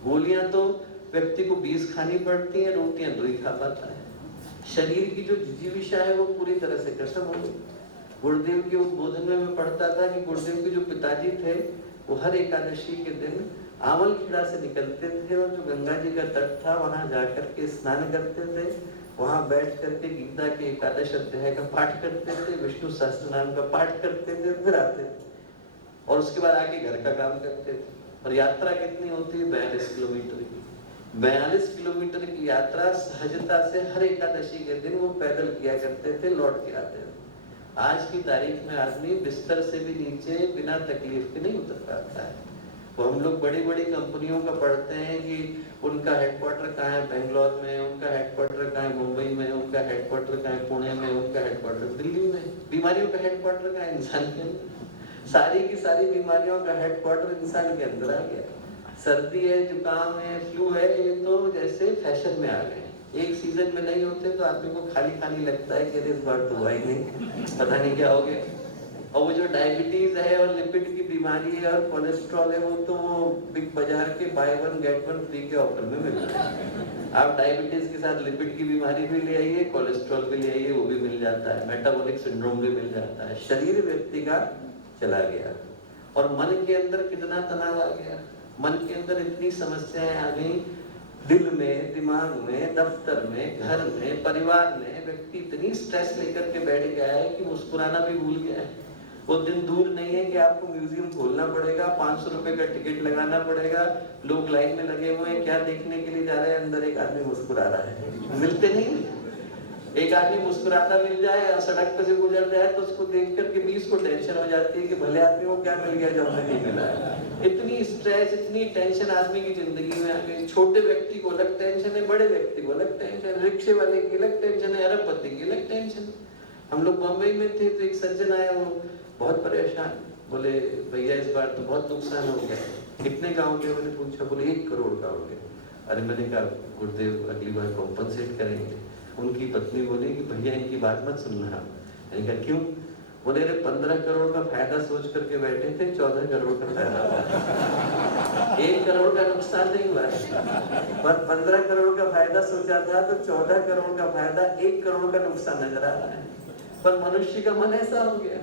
गोलियां तो व्यक्ति को 20 खानी पड़ती हैं, रोटियां 2 ही खा पाता है। शरीर की जो जिजीविषा है वो पूरी तरह से खत्म हो गई। गुरुदेव के उद्बोधन में मैं पढ़ता था कि गुरुदेव के जो पिताजी थे वो हर एकादशी के दिन आंवल खेड़ा से निकलते थे और जो गंगा जी का तट था वहां जाकर के स्नान करते थे, वहां बैठ करके गीता के एकादश अध्याय का पाठ करते थे, विष्णु सहस्त्रनाम का पाठ करते थे, फिर आते थे और उसके बाद आके घर का काम करते थे। और यात्रा कितनी होती है? 42 किलोमीटर की। 42 किलोमीटर की यात्रा सहजता से हर एकादशी के दिन वो पैदल किया करते थे, लौट के आते थे। आज की तारीख में आदमी बिस्तर से भी नीचे बिना तकलीफ के नहीं उतर पाता है। तो हम लोग बड़ी बड़ी कंपनियों का पढ़ते हैं कि उनका हेडक्वार्टर कहाँ है, बेंगलोर में, उनका हेडक्वार्टर कहाँ है, मुंबई में, उनका हेडक्वार्टर कहाँ है, पुणे में, उनका हेडक्वार्टर दिल्ली में। बीमारियों का हेडक्वार्टर कहाँ है? इंसान के अंदर। सारी की सारी बीमारियों का हेडक्वार्टर इंसान के अंदर आ गया। सर्दी है, जुकाम है, फ्लू है, ये तो जैसे फैशन में आ गए। एक सीजन में नहीं होते तो आदमी को खाली खाली लगता है कि इस बार तो हुआ ही नहीं, पता नहीं क्या हो गया। और वो जो डायबिटीज है और लिपिड की बीमारी है और कोलेस्ट्रॉल है, वो तो वो बिग बाजार के बाय 1 गेट 1 फ्री के ऑफर में मिल रहा है। आप डायबिटीज के साथ लिपिड की बीमारी भी ले आइए, कोलेस्ट्रॉल भी ले आइए, वो भी मिल जाता है, मेटाबॉलिक सिंड्रोम भी मिल जाता है। शरीर व्यक्ति का चला गया और मन के अंदर कितना तनाव आ गया, मन के अंदर इतनी समस्याएं आ गई, दिल में, दिमाग में, दफ्तर में, घर में, परिवार में व्यक्ति इतनी स्ट्रेस लेकर के बैठ गया है कि मुस्कुराना भी भूल गया है। वो दिन दूर नहीं है कि आपको म्यूजियम खोलना पड़ेगा, 500 रुपए का टिकट लगाना पड़ेगा, लोग लाइन में लगे हुए हैं, क्या देखने के लिए जा रहे हैं, अंदर एक आदमी मुस्कुरा रहा है, मिलते नहीं। एक आदमी मुस्कुराता मिल जाए और सड़क पे से गुजर जाए तो उसको देख करके 20 को टेंशन हो जाती है कि भले आदमी को क्या मिल गया जो हमें नहीं मिला है। इतनी स्ट्रेस, इतनी टेंशन आदमी की जिंदगी में आ गई। छोटे व्यक्ति को अलग टेंशन है, बड़े व्यक्ति को अलग टेंशन, रिक्शे वाले की अलग टेंशन है, अरबपति की अलग टेंशन। हम लोग बम्बई में थे तो एक सज्जन आया, वो बहुत परेशान, बोले भैया इस बार तो बहुत नुकसान हो गया। कितने का हो गया? मैंने पूछा, बोले 1 करोड़ का हो गया। अरे मैंने कहा गुरुदेव अगली बार कॉम्पनसेट करेंगे। उनकी पत्नी बोली कि भैया इनकी बात मत सुनना। मैंने कहा क्यों? बोले अरे 15 करोड़ का फायदा सोच करके बैठे थे, 14 करोड़ का फायदा हुआ। 1 करोड़ का नुकसान नहीं हुआ पर 15 करोड़ का फायदा सोचा था तो 14 करोड़ का फायदा, 1 करोड़ का नुकसान नजर आ रहा है। पर मनुष्य का मन ऐसा हो गया,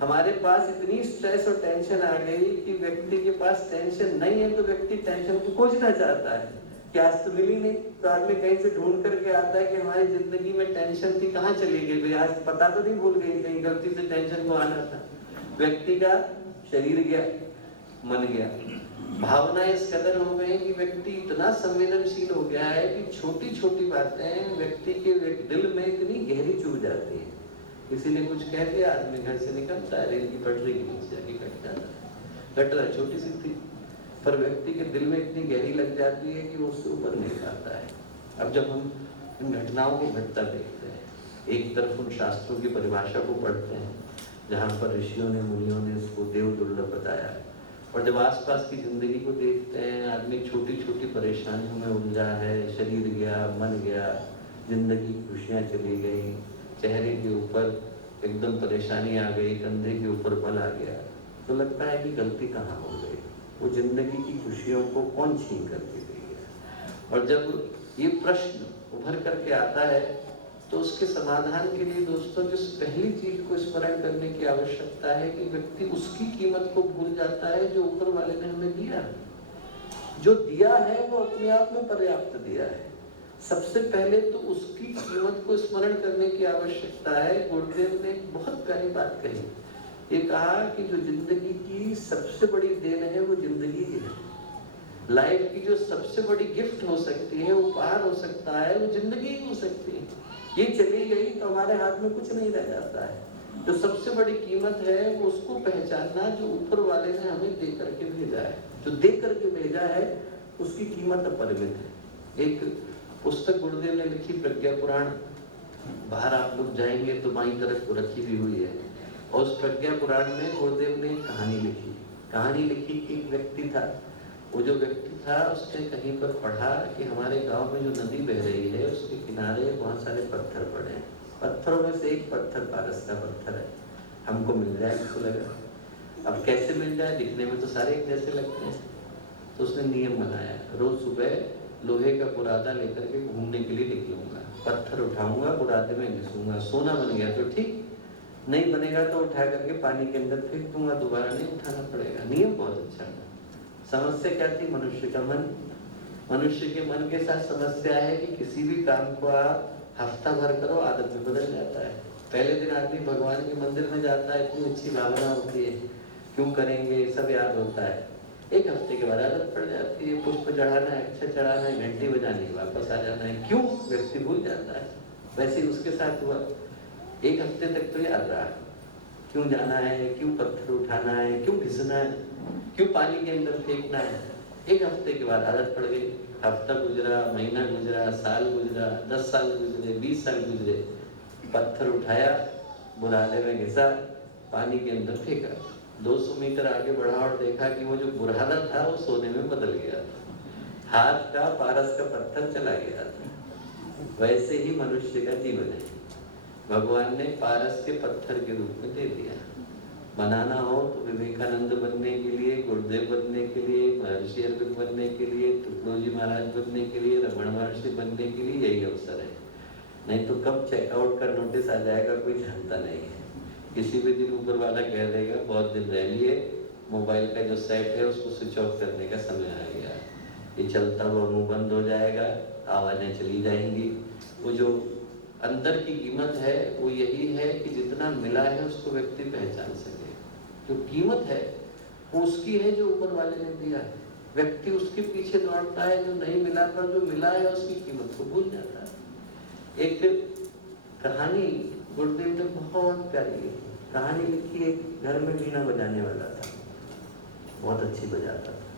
हमारे पास इतनी स्ट्रेस और टेंशन आ गई कि व्यक्ति के पास टेंशन नहीं है तो व्यक्ति टेंशन को खोजना चाहता है कि आज तो मिली नहीं, तो आदमी कहीं से ढूंढ करके आता है कि हमारी जिंदगी में टेंशन थी, कहाँ चली गई भाई, आज पता तो नहीं भूल गई, कहीं गलती से टेंशन को आना था। व्यक्ति का शरीर गया, मन गया, भावनाएं इस कदर हो गई कि व्यक्ति इतना संवेदनशील हो गया है कि छोटी छोटी बातें व्यक्ति के दिल में इतनी गहरी चुभ जाती है। इसीलिए कुछ कह दिया, आदमी घर से निकलता है, रेल की पटरी के नीचे जाके कट जाता है। घटना छोटी सी थी पर व्यक्ति के दिल में इतनी गहरी लग जाती है कि वो उससे ऊपर नहीं पाता है। अब जब हम इन घटनाओं को घटता देखते हैं, एक तरफ उन शास्त्रों की परिभाषा को पढ़ते हैं जहाँ पर ऋषियों ने, मुनियों ने इसको देव दुर्लभ बताया है, और जब आसपास की जिंदगी को देखते हैं, आदमी छोटी छोटी परेशानियों में उलझा है, शरीर गया, मन गया, जिंदगी की खुशियाँ चली गई, चेहरे के ऊपर एकदम परेशानी आ गई, कंधे के ऊपर बल आ गया, तो लगता है कि गलती कहाँ हो गई, वो जिंदगी की खुशियों को कौन छीन करके ले गया। और जब ये प्रश्न उभर करके आता है तो उसके समाधान के लिए दोस्तों जिस पहली चीज को स्मरण करने की आवश्यकता है कि व्यक्ति उसकी कीमत को भूल जाता है जो ऊपर वाले ने हमें दिया। जो दिया है वो अपने आप में पर्याप्त दिया है। सबसे पहले तो उसकी कीमत को स्मरण करने की आवश्यकता है। गुरुदेव ने एक बहुत प्यारी बात कही, ये कहा कि जो जिंदगी की सबसे बड़ी देन है वो जिंदगी ही है। लाइफ की जो सबसे बड़ी गिफ्ट हो सकती है, उपहार हो सकता है, वो जिंदगी ही हो सकती है। ये चली गई तो हमारे हाथ में कुछ नहीं रह जाता है। जो सबसे बड़ी कीमत है वो उसको पहचानना जो ऊपर वाले ने हमें दे करके भेजा है। जो दे करके भेजा है उसकी कीमत अपरिमित है। एक पुस्तक गुरुदेव ने लिखी प्रज्ञा पुराण, बाहर आप लोग जाएंगे तो बाईं तरफ को रखी भी हुई है। और उस प्रज्ञा पुराण में गुरुदेव ने कहानी लिखी कि एक व्यक्ति था। वो जो व्यक्ति था उसने कहीं पर पढ़ा कि हमारे गांव में जो नदी बह रही है उसके किनारे बहुत सारे पत्थर पड़े हैं। पत्थरों में से एक पत्थर पारस का पत्थर है, हमको मिल जाए उसको लगा। अब कैसे मिल जाए, दिखने में तो सारे एक जैसे लगते हैं। तो उसने नियम बनाया, रोज सुबह लोहे का बुरादा लेकर के घूमने के लिए निकलूंगा, पत्थर उठाऊंगा, बुरादे में घिसूंगा, सोना बन गया तो ठीक, नहीं बनेगा तो उठा करके पानी के अंदर फेंक दूंगा, दोबारा नहीं उठाना पड़ेगा। नियम बहुत अच्छा था। समस्या क्या थी? मनुष्य का मन। मनुष्य के मन के साथ समस्या है कि किसी भी काम को आप हफ्ता भर करो, आदत में बदल जाता है। पहले दिन आदमी भगवान के मंदिर में जाता है, इतनी अच्छी भावना होती है, क्यों करेंगे सब याद होता है। एक हफ्ते के बाद आदत पड़ जाती है, पुष्प चढ़ाना है, अच्छा चढ़ाना है, घंटी बजानी, वापस आ जाना है, क्यों? व्यक्ति भूल जाता है। वैसे ही उसके साथ हुआ। एक हफ्ते तक तो याद रहा, क्यों जाना है, क्यों पत्थर उठाना है, क्यों घिसना है, क्यों पानी के अंदर फेंकना है। एक हफ्ते के बाद आदत पड़ गई। हफ्ता गुजरा, महीना गुजरा, साल गुजरा, 10 साल गुजरे, 20 साल गुजरे, पत्थर उठाया, बुरादे में घिसा, पानी के अंदर फेंका। 200 मीटर आगे बढ़ा और देखा कि वो जो बुरादा था वो सोने में बदल गया था, हाथ का पारस का पत्थर चला गया था। वैसे ही मनुष्य का जीवन है। भगवान ने पारस के पत्थर के रूप में दे दिया। बनाना हो तो विवेकानंद बनने के लिए, गुरुदेव बनने के लिए, महर्षि अरविंद बनने के लिए, तुकडोजी महाराज बनने के लिए, रमण महर्षि बनने के लिए यही अवसर है। नहीं तो कब चेकआउट का नोटिस आ जाएगा कोई जानता नहीं है। किसी भी दिन ऊपर वाला कह देगा बहुत दिन रह लिए, मोबाइल का जो सेट है उसको स्विच ऑफ करने का समय आ गया, ये चलता हुआ मुंह बंद हो जाएगा, आवाजें चली जाएंगी। वो जो अंदर की कीमत है वो यही है कि जितना मिला है उसको व्यक्ति पहचान सके। जो कीमत है वो उसकी है जो ऊपर वाले ने दिया है। व्यक्ति उसके पीछे दौड़ता है जो नहीं मिला, पर जो मिला है उसकी कीमत को भूल जाता है। एक कहानी गुरुदेव ने बहुत प्यारी लिखी, कहानी लिखी। एक घर में वीणा बजाने वाला था, बहुत अच्छी बजाता था।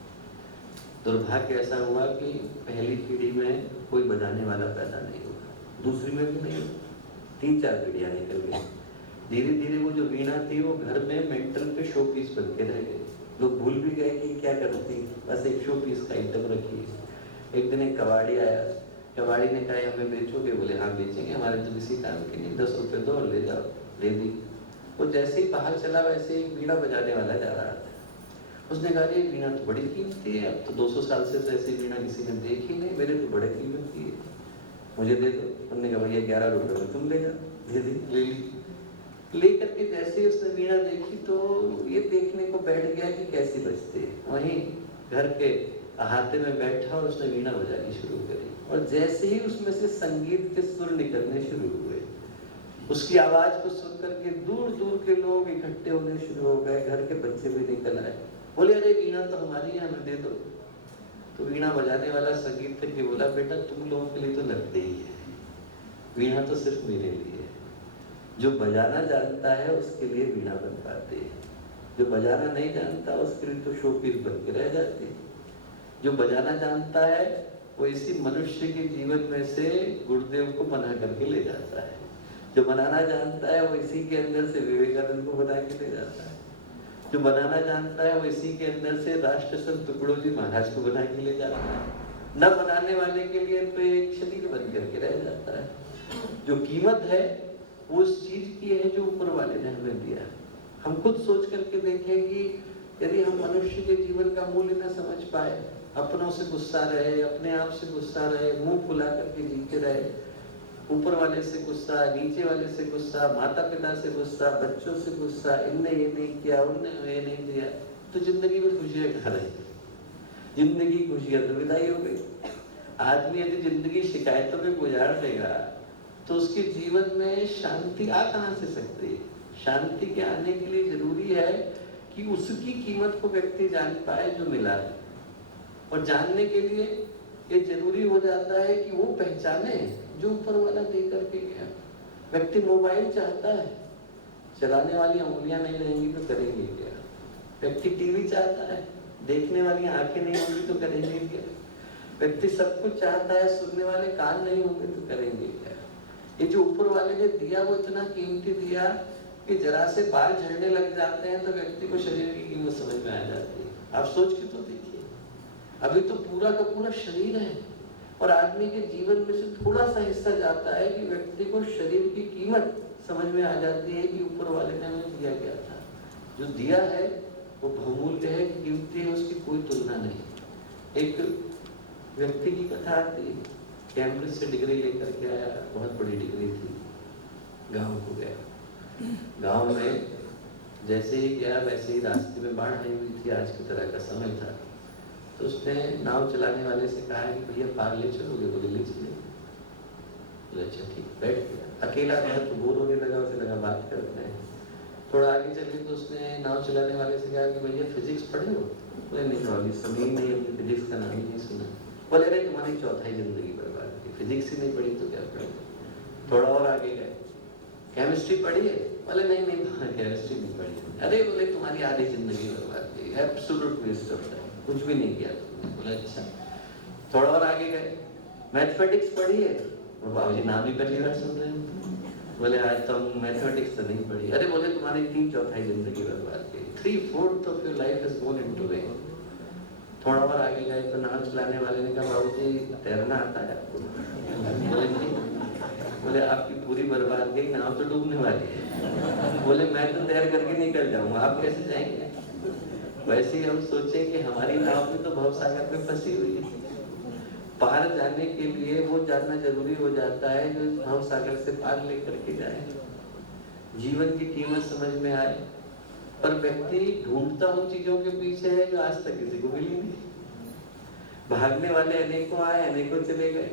दुर्भाग्य ऐसा हुआ कि पहली पीढ़ी में कोई बजाने वाला पैदा नहीं हुआ, दूसरी में भी नहीं, 3-4 पीढ़ियां निकल गई। धीरे धीरे वो जो वीणा थी वो घर में मेंटल पे शो पीस बन के रह गई। लोग भूल भी गए कि क्या करती, बस एक शो पीस का आइटम रखी। एक दिन एक कबाड़ी आया, कबाड़ी ने कहा हमें बेचोगे? बोले हाँ बेचेंगे, हमारे तो किसी काम के नहीं, 10 रुपये दो और ले जाओ। ले दी। वो जैसे ही बाहर चला वैसे ही वीणा बजाने वाला जा रहा था। उसने कहा ये वीणा तो बड़ी कीमती है, अब तो 200 साल से ऐसी वीणा किसी ने देखी नहीं, मेरे तो बड़े कीमत की है, मुझे दे दो। उन्होंने कहा भैया 11 रुपये में तुम ले जाओ। दे दी, ले ली। लेकर के जैसे ही उसने वीणा देखी तो ये देखने को बैठ गया कि कैसी बजती है। वहीं घर के अहाते में बैठा और उसने वीणा बजानी शुरू करी। और जैसे ही उसमें से संगीत के सुर निकलने शुरू हुए, उसकी आवाज को सुन करके दूर दूर के लोग इकट्ठे होने शुरू हो गए। घर के बच्चे भी निकल आए, बोले अरे वीणा तो हमारी है, हमें दे दो। तो वीणा बजाने वाला संगीत करके बोला बेटा तुम लोगों के लिए तो लगते ही है, वीणा तो सिर्फ मेरे लिए है। जो बजाना जानता है उसके लिए वीणा बन पाती है, जो बजाना नहीं जानता उसके लिए तो शोपीस बन के रह जाती है। जो बजाना जानता है वो इसी मनुष्य के जीवन में से गुरुदेव को बना करके ले जाता है। जो बनाना जानता है वो इसी के अंदर से विवेकानंद को बना के ले जाता है। जो बनाना जानता है वो इसी के अंदर से राष्ट्रसंत तुकडोजी महाराज को बना के ले जाता है। न बनाने वाले के लिए तो एक शरीर बन करके रह जाता है। जो कीमत है वो उस चीज की है जो ऊपर वाले ने हमें दिया। हम खुद सोच करके देखें कि यदि हम मनुष्य के जीवन का मूल्य न समझ पाए, अपनों से गुस्सा रहे, अपने आप से गुस्सा रहे, मुंह फुला करके जीते रहे, ऊपर वाले से गुस्सा, नीचे वाले से गुस्सा, माता पिता से गुस्सा, बच्चों से गुस्सा, इनने ये नहीं किया, उनने ये नहीं दिया, तो जिंदगी में खुशियां कहाँ रहेगी? जिंदगी खुशियां तो विदाई हो गई। आदमी यदि जिंदगी शिकायतों में गुजार देगा तो उसके जीवन में शांति आ कहाँ से सकती है? शांति के आने के लिए जरूरी है कि उसकी कीमत को व्यक्ति जान पाए जो मिला है। और जानने के लिए ये जरूरी हो जाता है कि वो पहचाने जो ऊपर वाला दे करके गया। व्यक्ति मोबाइल चाहता है, चलाने वाली उंगलियां नहीं रहेंगी तो करेंगे क्या? व्यक्ति टीवी चाहता है, देखने वाली आंखें नहीं होंगी तो करेंगे क्या? व्यक्ति सब कुछ चाहता है, सुनने वाले कान नहीं होंगे तो करेंगे क्या? ये जो ऊपर वाले ने दिया वो इतना कीमती दिया कि जरा से बाल झड़ने लग जाते हैं तो व्यक्ति को शरीर की कीमत समझ में आ जाती है। आप सोच के तो देखिए, अभी तो पूरा का पूरा शरीर है और आदमी के जीवन में से थोड़ा सा हिस्सा जाता है कि व्यक्ति को शरीर की कीमत समझ में आ जाती है कि ऊपर वाले ने हमें दिया क्या था। जो दिया है वो बहुमूल्य है, कीमती है, उसकी कोई तुलना नहीं। एक व्यक्ति की कथा आती है, कैम्ब्रिज से डिग्री लेकर के आया, बहुत बड़ी डिग्री थी, गांव को गया। गांव में जैसे ही गया वैसे ही रास्ते में बाढ़ आई हुई थी, आज की तरह का समय था। तो उसने नाव चलाने वाले से कहा कि भैया पार ले चलोगे? बोले ले चले। बोले अच्छा ठीक। बैठ गया, अकेला गया तो बोर होने लगा, उसे लगा बात करते हैं। थोड़ा आगे चले तो उसने नाव चलाने वाले से कहा कि भैया फिजिक्स पढ़े हो? बोले नहीं प्रॉब्लम, समय नहीं है, फिजिक्स का नाम ही नहीं सुना। बोले अरे तुम्हारी चौथाई जिंदगी बर्बाद की, फिजिक्स ही नहीं पढ़ी तो क्या पढ़े? थोड़ा और आगे गए, केमिस्ट्री पढ़ी है? बोले नहीं नहीं केमिस्ट्री नहीं पढ़ी। अरे बोले तुम्हारी आधी जिंदगी बर्बाद की, एब्सोल्यूट वेस्ट ऑफ टाइम, कुछ भी नहीं किया तुमने। बोले अच्छा। थोड़ा और आगे गए, मैथमेटिक्स पढ़ी है? बाबूजी नाम ही पहली बार सुन रहे हैं। बोले आज तो हम मैथमेटिक्स तो नहीं पढ़ी। अरे बोले तुम्हारी 3/4 जिंदगी बर्बाद की, 3/4 of your life is gone into waste. थोड़ा और आगे गए तो नाव चलाने वाले ने कहा बाबूजी तैरना आता है आपको? बोले नहीं। बोले आपकी पूरी बर्बादी, नाव तो डूबने वाली है। बोले मैं तो तैर करके निकल जाऊंगा, आप कैसे जाएंगे? वैसे ही हम सोचें कि हमारी नाव भी तो भवसागर में फंसी हुई है। पार जाने के लिए वो जानना जरूरी हो जाता है जो भवसागर से पार लेकर के जाए, जीवन की कीमत समझ में आए। पर व्यक्ति ढूंढता उन चीजों के पीछे है जो आज तक किसी को मिली नहीं। भागने वाले अनेकों आए, अनेकों चले गए।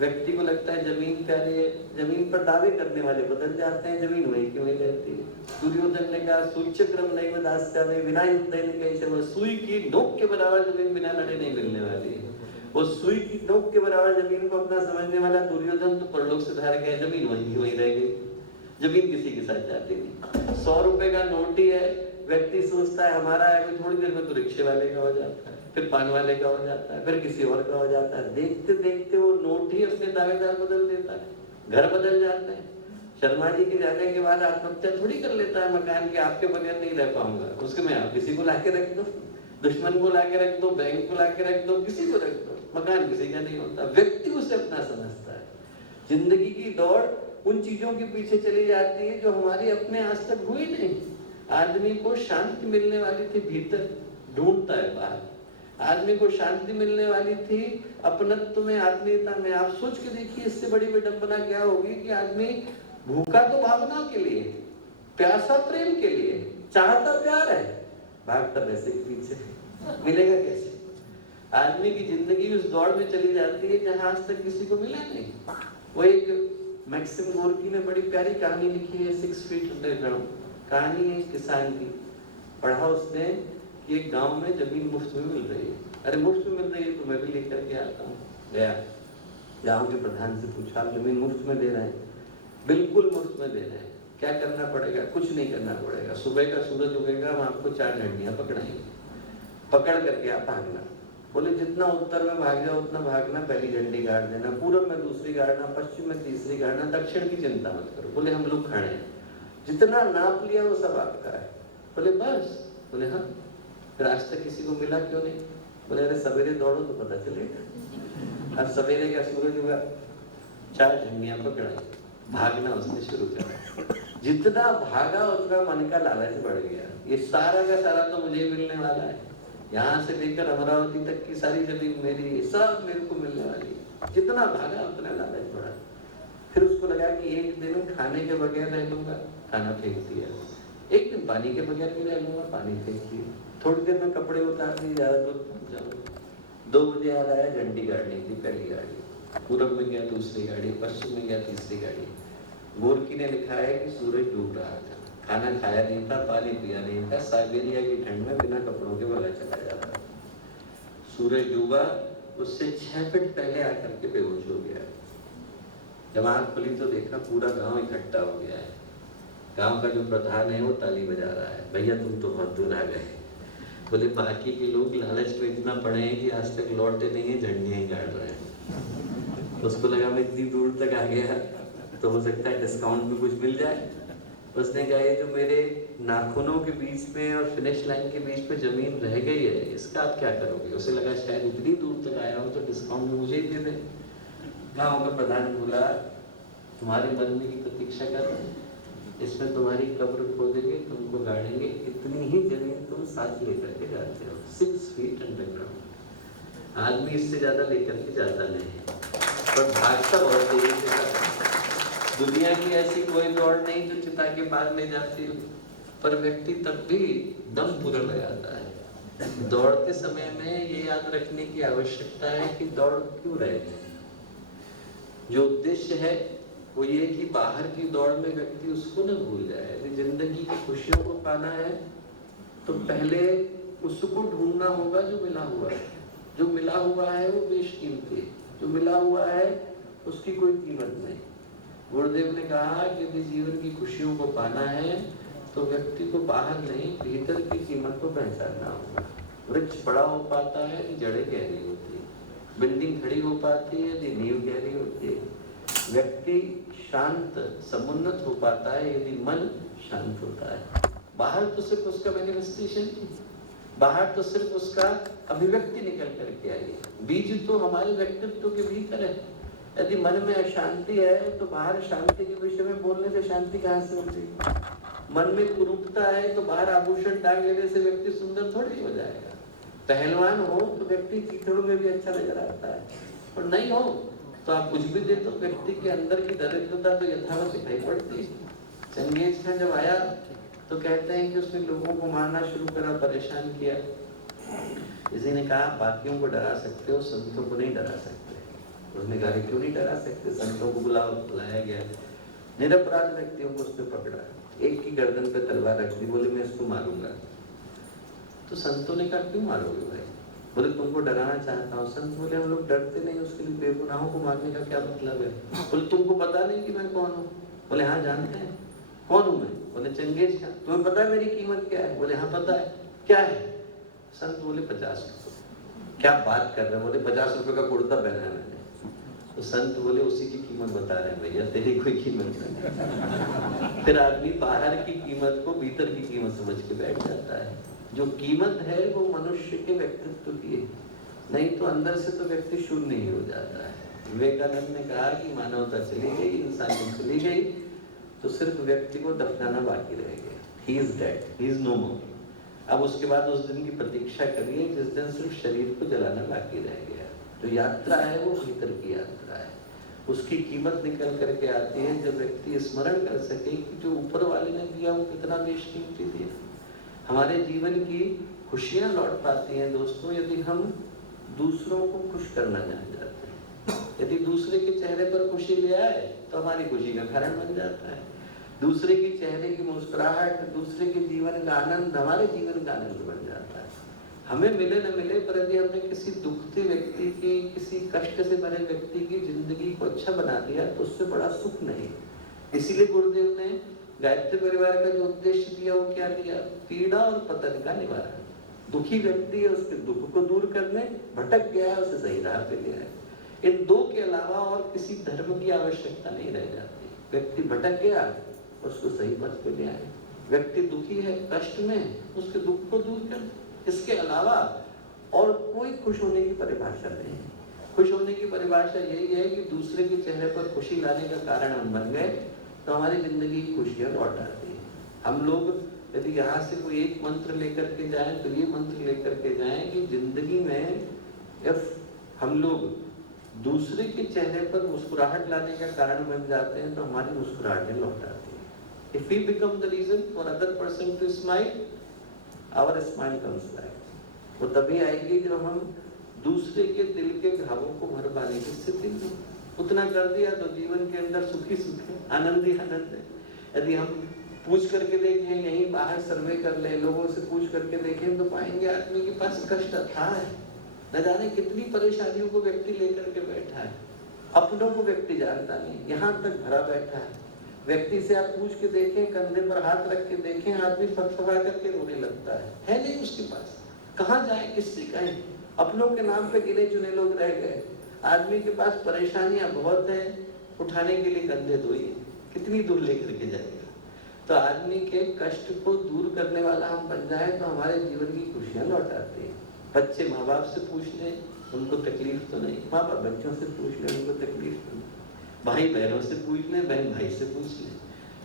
व्यक्ति को लगता है जमीन प्यारी है, जमीन पर दावे करने वाले बदल जाते हैं, जमीन वही की वही रहती है। दुर्योधन ने कहा सूच्यक्रम नहीं बदास्या में बिना युद्ध, सुई की नोक के बराबर जमीन बिना लड़े नहीं मिलने वाली है। वो सुई की नोक के बराबर जमीन को अपना समझने वाला दुर्योधन तो परलोक से धार गया, जमीन वही वही रह गई। जमीन किसी के साथ जाती नहीं। 100 रुपए का नोट ही है, व्यक्ति सोचता है हमारा है, फिर थोड़ी देर में तो रिक्शे वाले का हो जाता है, फिर पान वाले का हो जाता है, फिर किसी और का हो जाता है। देखते देखते वो नोट ही अपने दावेदार बदल देता है, घर बदल जाते हैं। शर्मा जी के जाने के बाद आत्महत्या थोड़ी कर लेता है मकान के, आपके बगैर नहीं रह पाऊंगा, उसके में आप किसी को लाके रख दो, दुश्मन को लाके रख दो, बैंक को लाके रख दो, किसी को रख दो, मकान किसी का नहीं होता। व्यक्ति उसे अपना समझता है। जिंदगी की दौड़ उन चीजों के पीछे चली जाती है जो हमारी अपने आज तक हुई नहीं। आदमी को शांति मिलने वाली थी भीतर, ढूंढता है बाहर। आदमी को शांति मिलने वाली थी अपनत्व में, आत्मीयता में। आप सोच के देखिए इससे बड़ी विडंबना क्या होगी कि आदमी भूखा तो भावना के लिए, प्यासा प्रेम के लिए, चाहता प्यार है, भागता वैसे के पीछे, मिलेगा कैसे? आदमी की जिंदगी उस दौड़ में चली जाती है जहां आज तक किसी को मिला नहीं। वो एक मैक्सिम गोर्की ने बड़ी प्यारी कहानी लिखी है, 6 फीट अंडरग्राउंड। कहानी है किसान की। पढ़ा उसने कि एक गांव में जमीन मुफ्त में मिल रही है। अरे मुफ्त में मिल रही है तो मैं भी लेकर के आता हूँ। गया, गांव के प्रधान से पूछा आप जमीन मुफ्त में दे रहे हैं? बिल्कुल मुफ्त में दे रहे हैं। क्या करना पड़ेगा? कुछ नहीं करना पड़ेगा। सुबह का सूरज उगेगा, हम आपको 4 डंडियां पकड़ाएंगे, पकड़ करके आप भागना। बोले जितना उत्तर में भाग जाओ उतना भागना, पहली झंडी गाड़ देना, पूरब में दूसरी गाड़ना, पश्चिम में तीसरी गाड़ना, दक्षिण की चिंता मत करो। बोले हम लोग खड़े हैं, जितना नाप लिया वो सब आपका है। बोले बस? बोले हाँ। फिर आज तक किसी को मिला क्यों नहीं? बोले अरे सवेरे दौड़ो तो पता चलेगा। अब सवेरे का सूरज हुआ, 4 झंडियां पकड़ाई, भागना उसने शुरू करा। जितना भागा उतना मन का लालच बढ़ गया, ये सारा का सारा तो मुझे मिलने वाला है, यहाँ से लेकर अमरावती तक की सारी जमीन मेरी, सब मेरे को मिलने वाली है। जितना भागा उतना लालच बढ़ा। फिर उसको लगा कि एक दिन खाने के बगैर रह लूंगा, खाना फेंक दिया। एक दिन पानी के बगैर भी रह लूंगा, पानी फेंक दिया। थोड़ी देर में कपड़े उतार दिए, ज्यादा दूर पहुंच जाऊंगा। 2 बजे याद आया झंडी गाड़नी थी, पहली गाड़ी। पूरब में गया दूसरी गाड़ी, पश्चिम में गया तीसरी गाड़ी। गोरकी ने लिखा है कि सूरज डूब रहा था, खाना खाया नहीं था, पानी पिया नहीं था, साइबेरिया की ठंड में बिना कपड़ों के भागा चला जा रहा था। सूरज डूबा, उससे 6 फीट पहले आकर के बेहोश हो गया। जब आंख खुली तो देखा पूरा गांव इकट्ठा हो गया है। गांव का जो प्रधान है वो ताली बजा रहा है, भैया तुम तो बहुत दूर आ गए। बोले बाकी के लोग लालच में इतना पड़े हैं कि आज तक लौटे नहीं है, झंडियां ही गाड़ रहे हैं। उसको लगा मैं इतनी दूर तक आ गया तो हो सकता है डिस्काउंट में कुछ मिल जाए। उसने कहा ये जो मेरे नाखूनों के बीच में और फिनिश लाइन के बीच में जमीन रह गई है, इसका आप क्या करोगे? उसे लगा शायद इतनी दूर तक आया हूँ तो डिस्काउंट में मुझे ही दे दे। गाँव का प्रधान बोला तुम्हारे मरने की प्रतीक्षा कर रहे हैं, इसमें तुम्हारी कब्र खोदेंगे, तुमको गाड़ेंगे, इतनी ही जमीन तुम साथ लेकर के जाते हो, 6 फीट अंडरग्राउंड। आदमी इससे ज्यादा लेकर के जाता नहीं है, पर भागता बहुत तेजी से जाता है। दुनिया की ऐसी कोई दौड़ नहीं जो चिता के पार ले जाती हो, पर व्यक्ति तब भी दम पूरा लगाता है। दौड़ते समय में ये याद रखने की आवश्यकता है कि दौड़ क्यों रहे हैं। जो उद्देश्य है वो ये कि बाहर की दौड़ में व्यक्ति उसको न भूल जाए। यदि जिंदगी की खुशियों को पाना है तो पहले उसको ढूंढना होगा जो मिला हुआ है। जो मिला हुआ है वो बेशकीमती, जो मिला हुआ है उसकी कोई कीमत नहीं। गुरुदेव ने कहा कि यदि जीवन की खुशियों को पाना है तो व्यक्ति को बाहर नहीं, भीतर की कीमत को पहचानना होगा। वृक्ष बड़ा हो पाता है यदि जड़ें गहरी होती है, बिल्डिंग खड़ी हो पाती है यदि नींव गहरी होती है, व्यक्ति शांत समुन्नत हो पाता है यदि मन शांत होता है। बाहर तो सिर्फ उसका मैनिफेस्टेशन, बाहर तो सिर्फ उसका अभिव्यक्ति निकल करके आई है। बीज तो हमारे व्यक्तित्व के भीतर है। यदि मन में अशांति है तो बाहर शांति के विषय में बोलने से शांति कहाँ से होगी? मन में कुरूपता है तो बाहर आभूषण टांग लेने से व्यक्ति सुंदर थोड़ी हो जाएगा। पहलवान हो तो व्यक्ति कीचड़ों में भी अच्छा नजर आता है, और नहीं हो तो आप कुछ भी दे तो व्यक्ति के अंदर की दरिद्रता तो यथावत दिखाई पड़ती है। चंगेज खान जब आया तो कहते हैं कि उसने लोगों को मारना शुरू करा, परेशान किया। किसी ने कहा बाकियों को डरा सकते हो, संतों को नहीं डरा सकते। उसने कहा क्यों नहीं डरा सकते? संतों को बुलाया गया, निरपराध व्यक्तियों को उसने पकड़ा, एक की गर्दन पे तलवार रख दी, बोले मैं इसको मारूंगा। तो संतों ने कहा क्यों मारोगे भाई? बोले तुमको डराना चाहता हूँ। संत बोले हम लोग डरते नहीं, उसके लिए बेगुनाहों को मारने का क्या मतलब है? बोले तुमको पता नहीं कि मैं कौन हूँ? बोले हाँ जानते हैं। कौन हूँ मैं? बोले चंगेज खान। तुम्हें पता है मेरी कीमत क्या है? बोले हाँ पता है। क्या है? संत बोले 50 रुपये। क्या बात कर रहे हैं? बोले 50 रुपये का कुर्ता पहना है मैंने। तो संत बोले उसी की कीमत बता रहे हैं भैया, तेरी कोई कीमत नहीं। फिर आदमी बाहर की कीमत को भीतर की कीमत समझ के बैठ जाता है। जो कीमत है वो मनुष्य के व्यक्तित्व की है, नहीं तो अंदर से तो व्यक्ति शून्य ही हो जाता है। विवेकानंद ने कहा कि मानवता चली गई, इंसानियत चली गई, तो सिर्फ व्यक्ति को दफनाना बाकी रह गया। He is dead, he is no more. अब उसके बाद उस दिन की प्रतीक्षा करिए जिस दिन सिर्फ शरीर को जलाना बाकी रह गया। जो यात्रा है वो भीतर की यात्रा है, उसकी कीमत निकल करके आती है जब व्यक्ति स्मरण कर सके कि जो ऊपर वाले ने दिया वो कितना बेशकीमती दिया। हमारे जीवन की खुशियां लौट पाती हैं दोस्तों यदि हम दूसरों को खुश करना जान जाते हैं। यदि दूसरे के चेहरे पर खुशी ले आए तो हमारी खुशी का कारण बन जाता है। दूसरे के चेहरे की मुस्कुराहट, दूसरे के जीवन का आनंद हमारे जीवन का आनंद बन जाता है। हमें मिले न मिले, पर यदि हमने किसी दुखते व्यक्ति की, किसी कष्ट से भरे व्यक्ति की जिंदगी को अच्छा बना दिया तो उससे बड़ा सुख नहीं। इसीलिए गुरुदेव ने गायत्री परिवार का जो उद्देश्य दिया वो क्या दिया? पीड़ा और पतन का निवारण। दुखी व्यक्ति है उसके दुख को दूर करने, भटक गया है उसे सही राह पे ले आए। इन दो के अलावा और किसी धर्म की आवश्यकता नहीं रह जाती। व्यक्ति भटक गया उसको सही पथ पे ले आए। व्यक्ति दुखी है, कष्ट में, उसके दुख को दूर कर। इसके अलावा और कोई खुश होने की परिभाषा नहीं है। खुश होने की परिभाषा यही है कि दूसरे के चेहरे पर खुशी लाने का कारण हम बन गए तो हमारी जिंदगी की खुशियां लौट आती है। हम लोग यदि यहाँ से कोई एक मंत्र लेकर के जाएं तो ये मंत्र लेकर के जाएं कि जिंदगी में इफ हम लोग दूसरे के चेहरे पर मुस्कुराहट लाने का कारण बन जाते हैं तो हमारी मुस्कुराहटें लौट आती है। If we become the reason for other person to smile, our smile comes back. वो तभी आएगी जब हम दूसरे के दिल के घावों को भर पाने की स्थिति में। उतना कर दिया तो जीवन के अंदर सुखी सुख है, आनंद ही आनंद है। यदि हम पूछ करके देखें, यहीं बाहर सर्वे कर ले, लोगों से पूछ करके देखें तो पाएंगे आदमी के पास कष्ट अथाह है। न जाने कितनी परेशानियों को व्यक्ति लेकर के बैठा है। अपनों को व्यक्ति जानता नहीं, यहाँ तक भरा बैठा है। व्यक्ति से आप पूछ के देखें, कंधे पर हाथ रख के देखें, आदमी फटफटा करके रोने लगता है नहीं उसके पास। कहाँ जाए, किससे कहें? अपनों के नाम पे गिने चुने लोग रह गए। आदमी के पास परेशानियां बहुत हैं, उठाने के लिए कंधे दो ही, कितनी दूर लेकर के जाएगा। तो आदमी के कष्ट को दूर करने वाला हम बन जाए तो हमारे जीवन की खुशियां लौट आती हैं। बच्चे माँ बाप से पूछ लें, उनको तकलीफ तो नहीं, माँ बाप बच्चों से पूछ लें, उनको तकलीफ तो नहीं। भाई बहनों से पूछ लें, बहन भाई से पूछ लें।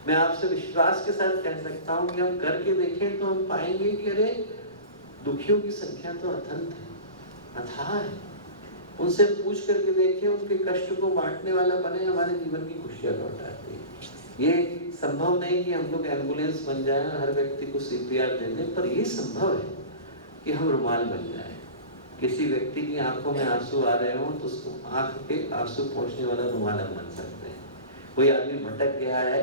मैं आपसे विश्वास के साथ कह सकता हूँ कि हम करके देखें तो हम पाएंगे कि अरे दुखियों की संख्या तो अथंत है, अथाह है। उनसे पूछ करके देखें, उनके कष्ट को बांटने वाला बने, हमारे जीवन की खुशियां लौट आती है। ये संभव नहीं कि हम लोग एम्बुलेंस बन जाएं, हर व्यक्ति को CPR दे दें, पर ये संभव है कि हम रुमाल बन जाए। किसी व्यक्ति की आंखों में आंसू आ रहे हो तो उसको आंख के आंसू पहुंचने वाला रुमाल हम बन सकते हैं। कोई आदमी भटक गया है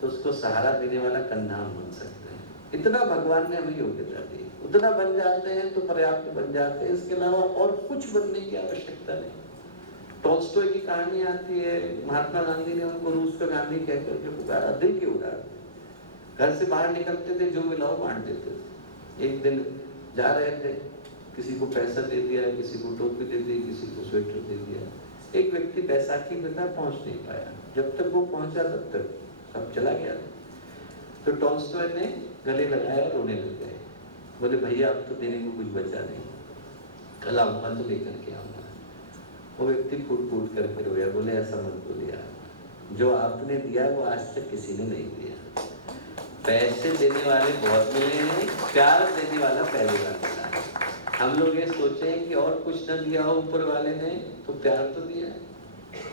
तो उसको सहारा देने वाला कंधा हम बन सकते हैं। इतना भगवान ने हमें योग्यता दी, उतना बन जाते हैं तो पर्याप्त बन जाते हैं। इसके अलावा और कुछ बनने की आवश्यकता नहीं। टॉल्स्टॉय की कहानी आती है, महात्मा गांधी ने उनको रूस का गांधी कह करके पुकारा, दिल के उड़ार। घर से बाहर निकलते थे, जो मिलाओ बांट देते थे। एक दिन जा रहे थे, किसी को पैसा दे दिया, किसी को टोपी दे दी, किसी को स्वेटर दे दिया। एक व्यक्ति बैसाखी में था, पहुंच नहीं पाया। जब तक वो पहुंचा तब तक सब चला गया। तो टॉल्स्टॉय ने गले लगाया, रोने लग गए। बोले भैया अब तो देने को कुछ बचा नहीं, कल आऊंगा तो लेकर के आऊंगा। वो व्यक्ति फूट फूट करके रोया, बोले ऐसा मत बोलिए, जो आपने दिया वो आज तक किसी ने नहीं दिया। पैसे देने वाले बहुत मिले हैं, प्यार देने वाला पहली बार मिला है। हम लोग ये सोचें कि और कुछ न दिया हो ऊपर वाले ने तो प्यार तो दिया है।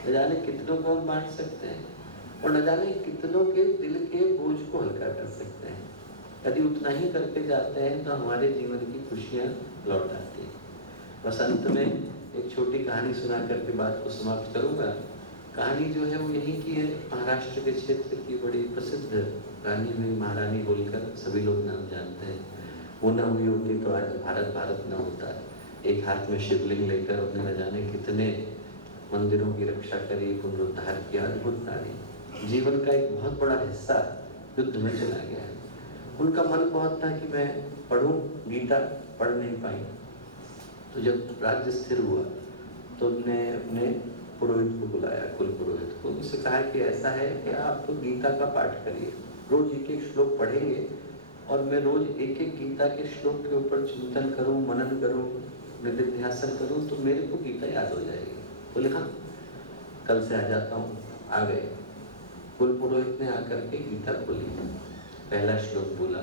न जाने कितनों को हम बांट सकते हैं और न जाने कितनों के दिल के बोझ को हल्का कर सकते हैं। यदि उतना ही करके जाते हैं तो हमारे जीवन की खुशियाँ लौट आती हैं। बस अंत में एक छोटी कहानी सुना करके बात को समाप्त करूँगा। कहानी जो है वो यही की है, महाराष्ट्र के क्षेत्र की बड़ी प्रसिद्ध रानी हुई महारानी होलकर, सभी लोग नाम जानते हैं। वो न हुई होती तो आज भारत भारत न होता। एक हाथ में शिवलिंग लेकर उन्होंने न जाने कितने मंदिरों की रक्षा करी, पुनरुद्धार किया। अद्भुत नारी, जीवन का एक बहुत बड़ा हिस्सा युद्ध में चला गया। उनका मन बहुत था कि मैं पढ़ूं, गीता पढ़ नहीं पाई। तो जब राज्य स्थिर हुआ तो उन्होंने अपने पुरोहित को बुलाया, कुल पुरोहित को। उनसे कहा कि ऐसा है कि आप तो गीता का पाठ करिए, रोज एक एक श्लोक पढ़ेंगे और मैं रोज एक एक गीता के श्लोक के ऊपर चिंतन करूं, मनन करूं, निधिध्यासन करूं तो मेरे को गीता याद हो जाएगी। बोले हाँ कल से आ जाता हूँ। आ गए। कुल पुरोहित ने आकर के गीता खोली, पहला श्लोक बोला,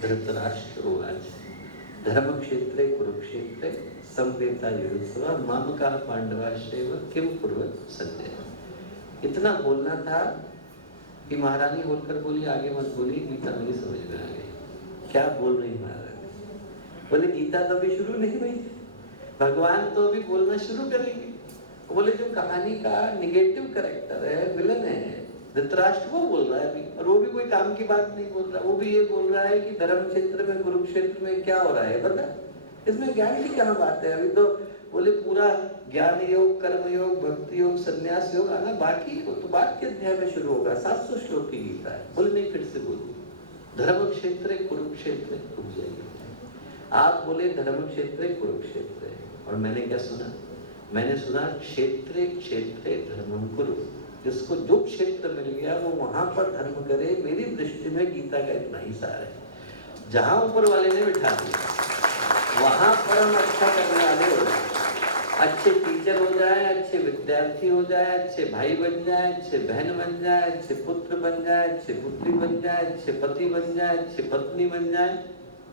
धृतराष्ट्र उवाच धर्म क्षेत्रे कुरुक्षेत्रे संप्रेता युयुत्सवा मामकाः पांडवाश्चैव किम कुर्वन् संजय। इतना बोलना था कि महारानी होलकर बोली आगे मत बोली, गीता मेरी समझ में आ गई। क्या बोल रही महारानी? बोले गीता तो अभी शुरू नहीं हुई, भगवान तो अभी बोलना शुरू करेंगे। बोले जो कहानी का निगेटिव कैरेक्टर है, विलन है, धृतराष्ट्र, वो बोल रहा है अभी, और वो भी कोई काम की बात नहीं बोल रहा। वो भी ये बोल रहा है कि धर्म क्षेत्र में, कुरुक्षेत्र में क्या हो रहा है बता, इसमें ज्ञान की क्या बात है? अभी तो बोले पूरा ज्ञान योग, कर्म योग, भक्ति योग, संन्यास योग आना बाकी है, तो बाद के अध्याय में शुरू होगा। 700 श्लोक की गीता है। बोले नहीं, फिर से बोलिए, धर्म क्षेत्र कुरुक्षेत्र। रुक जाइए, आप बोले धर्म क्षेत्र कुरुक्षेत्र, और मैंने क्या सुना? मैंने सुना क्षेत्रे क्षेत्रे धर्मं कुरु। जिसको जो क्षेत्र मिल गया वो वहां पर धर्म करे। मेरी दृष्टि में गीता का इतना ही सार है, जहां ऊपर वाले ने बिठा दिया वहां पर हम अच्छा करने वाले हो जाए, अच्छे टीचर हो जाए, अच्छे विद्यार्थी हो जाए, अच्छे भाई बन जाए, अच्छे बहन बन जाए, अच्छे पुत्र बन जाए, अच्छे पुत्री बन जाए, अच्छे पति बन जाए, अच्छे पत्नी बन जाए,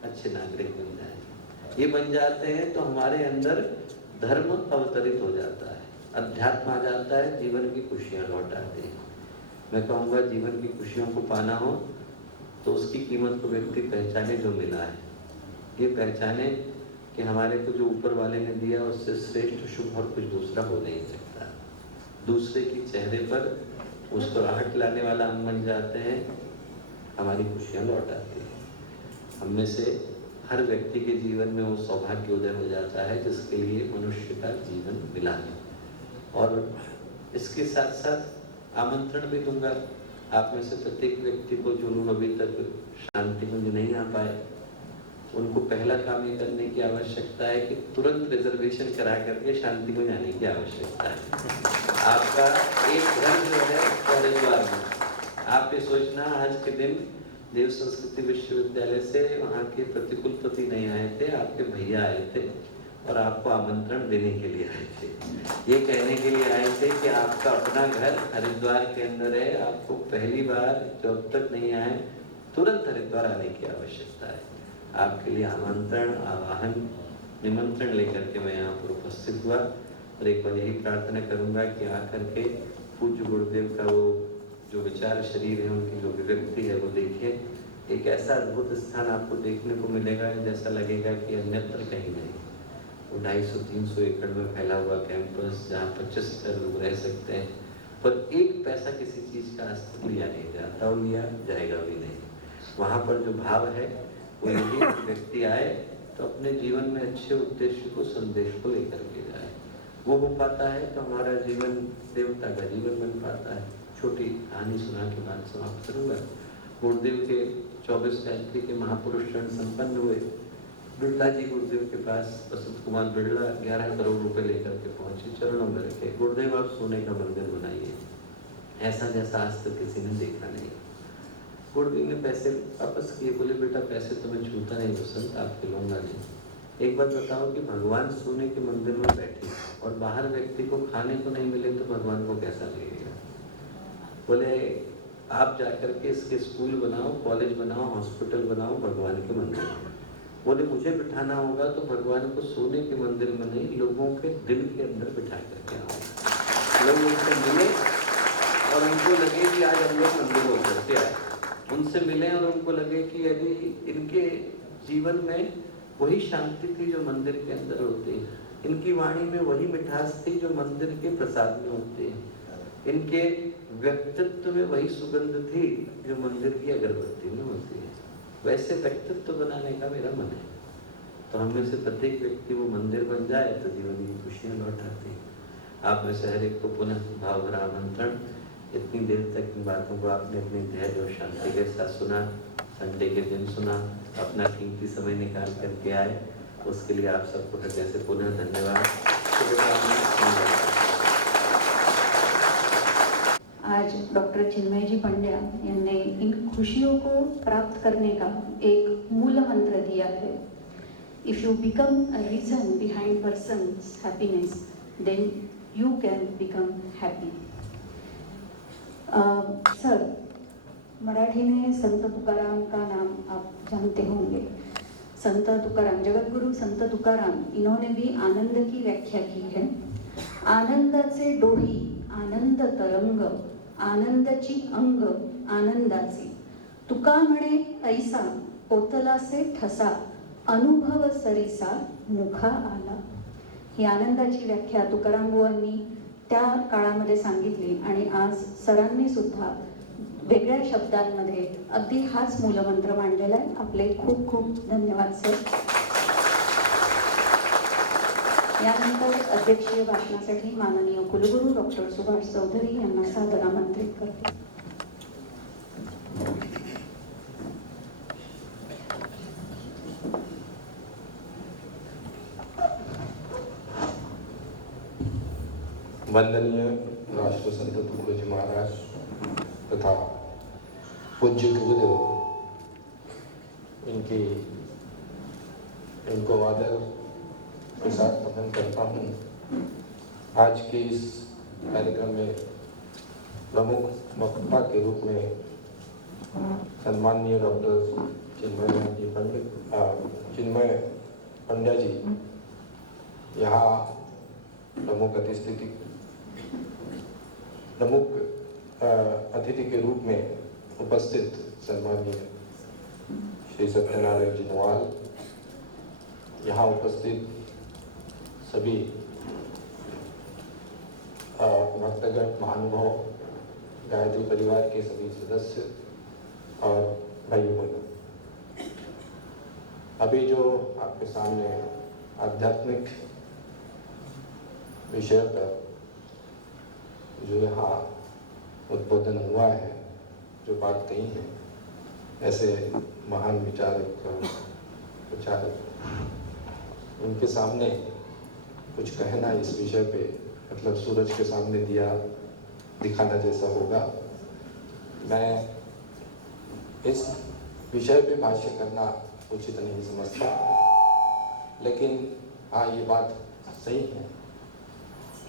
अच्छे नागरिक बन जाए। ये बन जाते हैं तो हमारे अंदर धर्म अवतरित हो जाता है, अध्यात्म आ जाता है, जीवन की खुशियाँ लौट आती हैं। मैं कहूँगा जीवन की खुशियों को पाना हो तो उसकी कीमत को व्यक्ति पहचाने जो मिला है। ये पहचाने कि हमारे को जो ऊपर वाले ने दिया उससे श्रेष्ठ शुभ और कुछ दूसरा हो नहीं सकता। दूसरे के चेहरे पर मुस्कुराहट लाने वाला हम बन जाते हैं, हमारी खुशियाँ लौट आती हैं। हम में से हर व्यक्ति के जीवन में वो सौभाग्य उदय हो जाता है जिसके लिए मनुष्य का जीवन मिला है। और इसके साथ साथ आमंत्रण भी दूंगा आप में से प्रत्येक व्यक्ति को जो लोग अभी तक शांति कुंज नहीं आ पाए, उनको पहला काम ये करने की आवश्यकता है कि तुरंत रिजर्वेशन करा करके शांति कुंज आने की आवश्यकता है। आपका एक घर जो है हरिद्वार में, आप ये सोचना आज के दिन देव संस्कृति विश्वविद्यालय से वहाँ के प्रतिकुलपति नहीं आए थे, आपके भैया आए थे और आपको आमंत्रण देने के लिए आए थे। ये कहने के लिए आए थे कि आपका अपना घर हरिद्वार के अंदर है, आपको पहली बार जो अब तक नहीं आए तुरंत हरिद्वार आने की आवश्यकता है। आपके लिए आमंत्रण, आवाहन, निमंत्रण लेकर के मैं यहाँ पर उपस्थित हुआ और एक बार यही प्रार्थना करूँगा कि आकर के पूज्य गुरुदेव का वो जो विचार शरीर है, उनकी जो अभिव्यक्ति है वो देखिए। एक ऐसा अद्भुत स्थान आपको देखने को मिलेगा जैसा लगेगा कि अन्यत्र कहीं नहीं। वो 250-300 एकड़ में फैला हुआ कैंपस जहाँ 25,000 लोग रह सकते हैं, पर एक पैसा किसी चीज़ का आज तक लिया नहीं जाता और लिया जाएगा भी नहीं। वहाँ पर जो भाव है वो यही व्यक्ति आए तो अपने जीवन में अच्छे उद्देश्य को, संदेश को लेकर के जाए। वो हो पाता है तो हमारा जीवन देवता का जीवन बन पाता है। छोटी कहानी सुना के बाद समाप्त करूँगा। गुरुदेव के 24 गायत्री के महापुरुष ऋण संपन्न हुए। बिरला जी गुरुदेव के पास, वसंत कुमार बिरला 11 करोड़ रुपए लेकर के पहुंचे, चरणों में रखे, गुरुदेव आप सोने का मंदिर बनाइए, ऐसा जैसा आज तक किसी ने देखा नहीं। गुरुदेव ने पैसे वापस किए, बोले बेटा पैसे तो मैं छूता नहीं वसंत, आपके लूंगा नहीं। एक बात बताओ कि भगवान सोने के मंदिर में बैठे और बाहर व्यक्ति को खाने को नहीं मिले तो भगवान को कैसा लगेगा? बोले आप जाकर के इसके स्कूल बनाओ, कॉलेज बनाओ, हॉस्पिटल बनाओ भगवान के मंदिर में। बोले मुझे बिठाना होगा तो भगवान को सोने के मंदिर में नहीं, लोगों के दिल के अंदर बिठा करके आओ। लोग उनसे मिले और उनको लगे कि आज हम लोग मंदिर होकर के आए, उनसे मिले और उनको लगे कि यदि इनके जीवन में वही शांति थी जो मंदिर के अंदर होती है, इनकी वाणी में वही मिठास थी जो मंदिर के प्रसाद में होती है, इनके व्यक्तित्व में वही सुगंध थी जो मंदिर की अगरबत्ती में होती है। वैसे व्यक्तित्व बनाने का मेरा मन है। तो हम में से प्रत्येक व्यक्ति वो मंदिर बन जाए तो जीवन की खुशियाँ लौट आती हैं। आप में से हर एक को पुनः भाव भरा आमंत्रण। इतनी देर तक इन बातों को आपने अपने धैर्य और शांति के साथ सुना, संडे के दिन सुना, अपना कीमती समय निकाल करके आए, उसके लिए आप सबको हृदय से पुनः धन्यवाद। आज डॉक्टर चिन्मय जी पंड्या यांनी इन खुशियों को प्राप्त करने का एक मूल मंत्र दिया है। If you become a reason behind person's happiness, then you can become happy. Sir, Marathi में संत तुकाराम का नाम आप जानते होंगे। संत तुकाराम, जगत गुरु संत तुकाराम, इन्होंने भी आनंद की व्याख्या की है। आनंदाचे डोही, आनंद तरंग, आनंदाची अंग, आनंदाचे तुका म्हणे ऐसा, पोतलासे ठसा, अनुभव सरीसा मुखा आला। ही आनंदाची व्याख्या तुकाराम बुवांनी त्या काळामध्ये सांगितली आणि आज सरांनी सुद्धा वेगळ्या शब्दांमध्ये अगदी हाच मूलमंत्र मांडलेला आहे। आपले खूप खूप धन्यवाद सर। यानंतर अध्यक्षीय भाषणासाठी माननीय कुलगुरू डॉक्टर सुभाष चौधरी यांना सादर आमंत्रित करते। वंदनीय राष्ट्रसंत तुकडोजी जी महाराज तथा पूज्य गुरुदेव, इनको आदर के साथ नमन करता हूँ। आज के इस कार्यक्रम में प्रमुख वक्ता के रूप में सम्माननीय डॉक्टर चिन्मय पंड्या जी यहाँ प्रमुख अतिथि के रूप में उपस्थित सन्माननीय श्री सत्यनारायण जी नवाल, यहाँ उपस्थित सभी भक्तगण, महानुभाव, गायत्री परिवार के सभी सदस्य और भाई बहनों, अभी जो आपके सामने आध्यात्मिक विषय पर जो यहाँ उद्बोधन हुआ है, जो बात कही है, ऐसे महान विचारक उनके सामने कुछ कहना इस विषय पे मतलब सूरज के सामने दिया दिखाना जैसा होगा। मैं इस विषय पे भाष्य करना उचित नहीं समझता, लेकिन हाँ ये बात सही है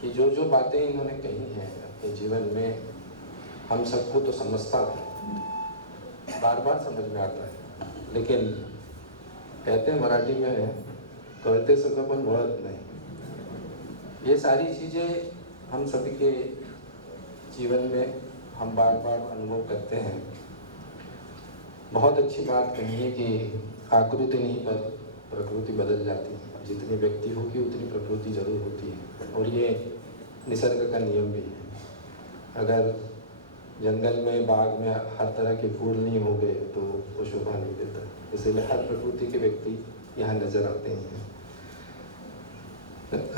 कि जो बातें इन्होंने कही हैं अपने जीवन में, हम सबको तो समझता है, बार बार समझ में आता है, लेकिन कहते हैं मराठी में कहते सगळं पण वळत नहीं। ये सारी चीज़ें हम सभी के जीवन में हम बार बार अनुभव करते हैं। बहुत अच्छी बात कही है कि आकृति नहीं पर प्रकृति बदल जाती है। जितनी व्यक्ति होगी उतनी प्रकृति जरूर होती है, और ये निसर्ग का नियम भी है। अगर जंगल में, बाग में हर तरह के फूल नहीं हो गए तो वो शोभा नहीं देता, इसीलिए हर प्रकृति के व्यक्ति यहाँ नजर आते हैं।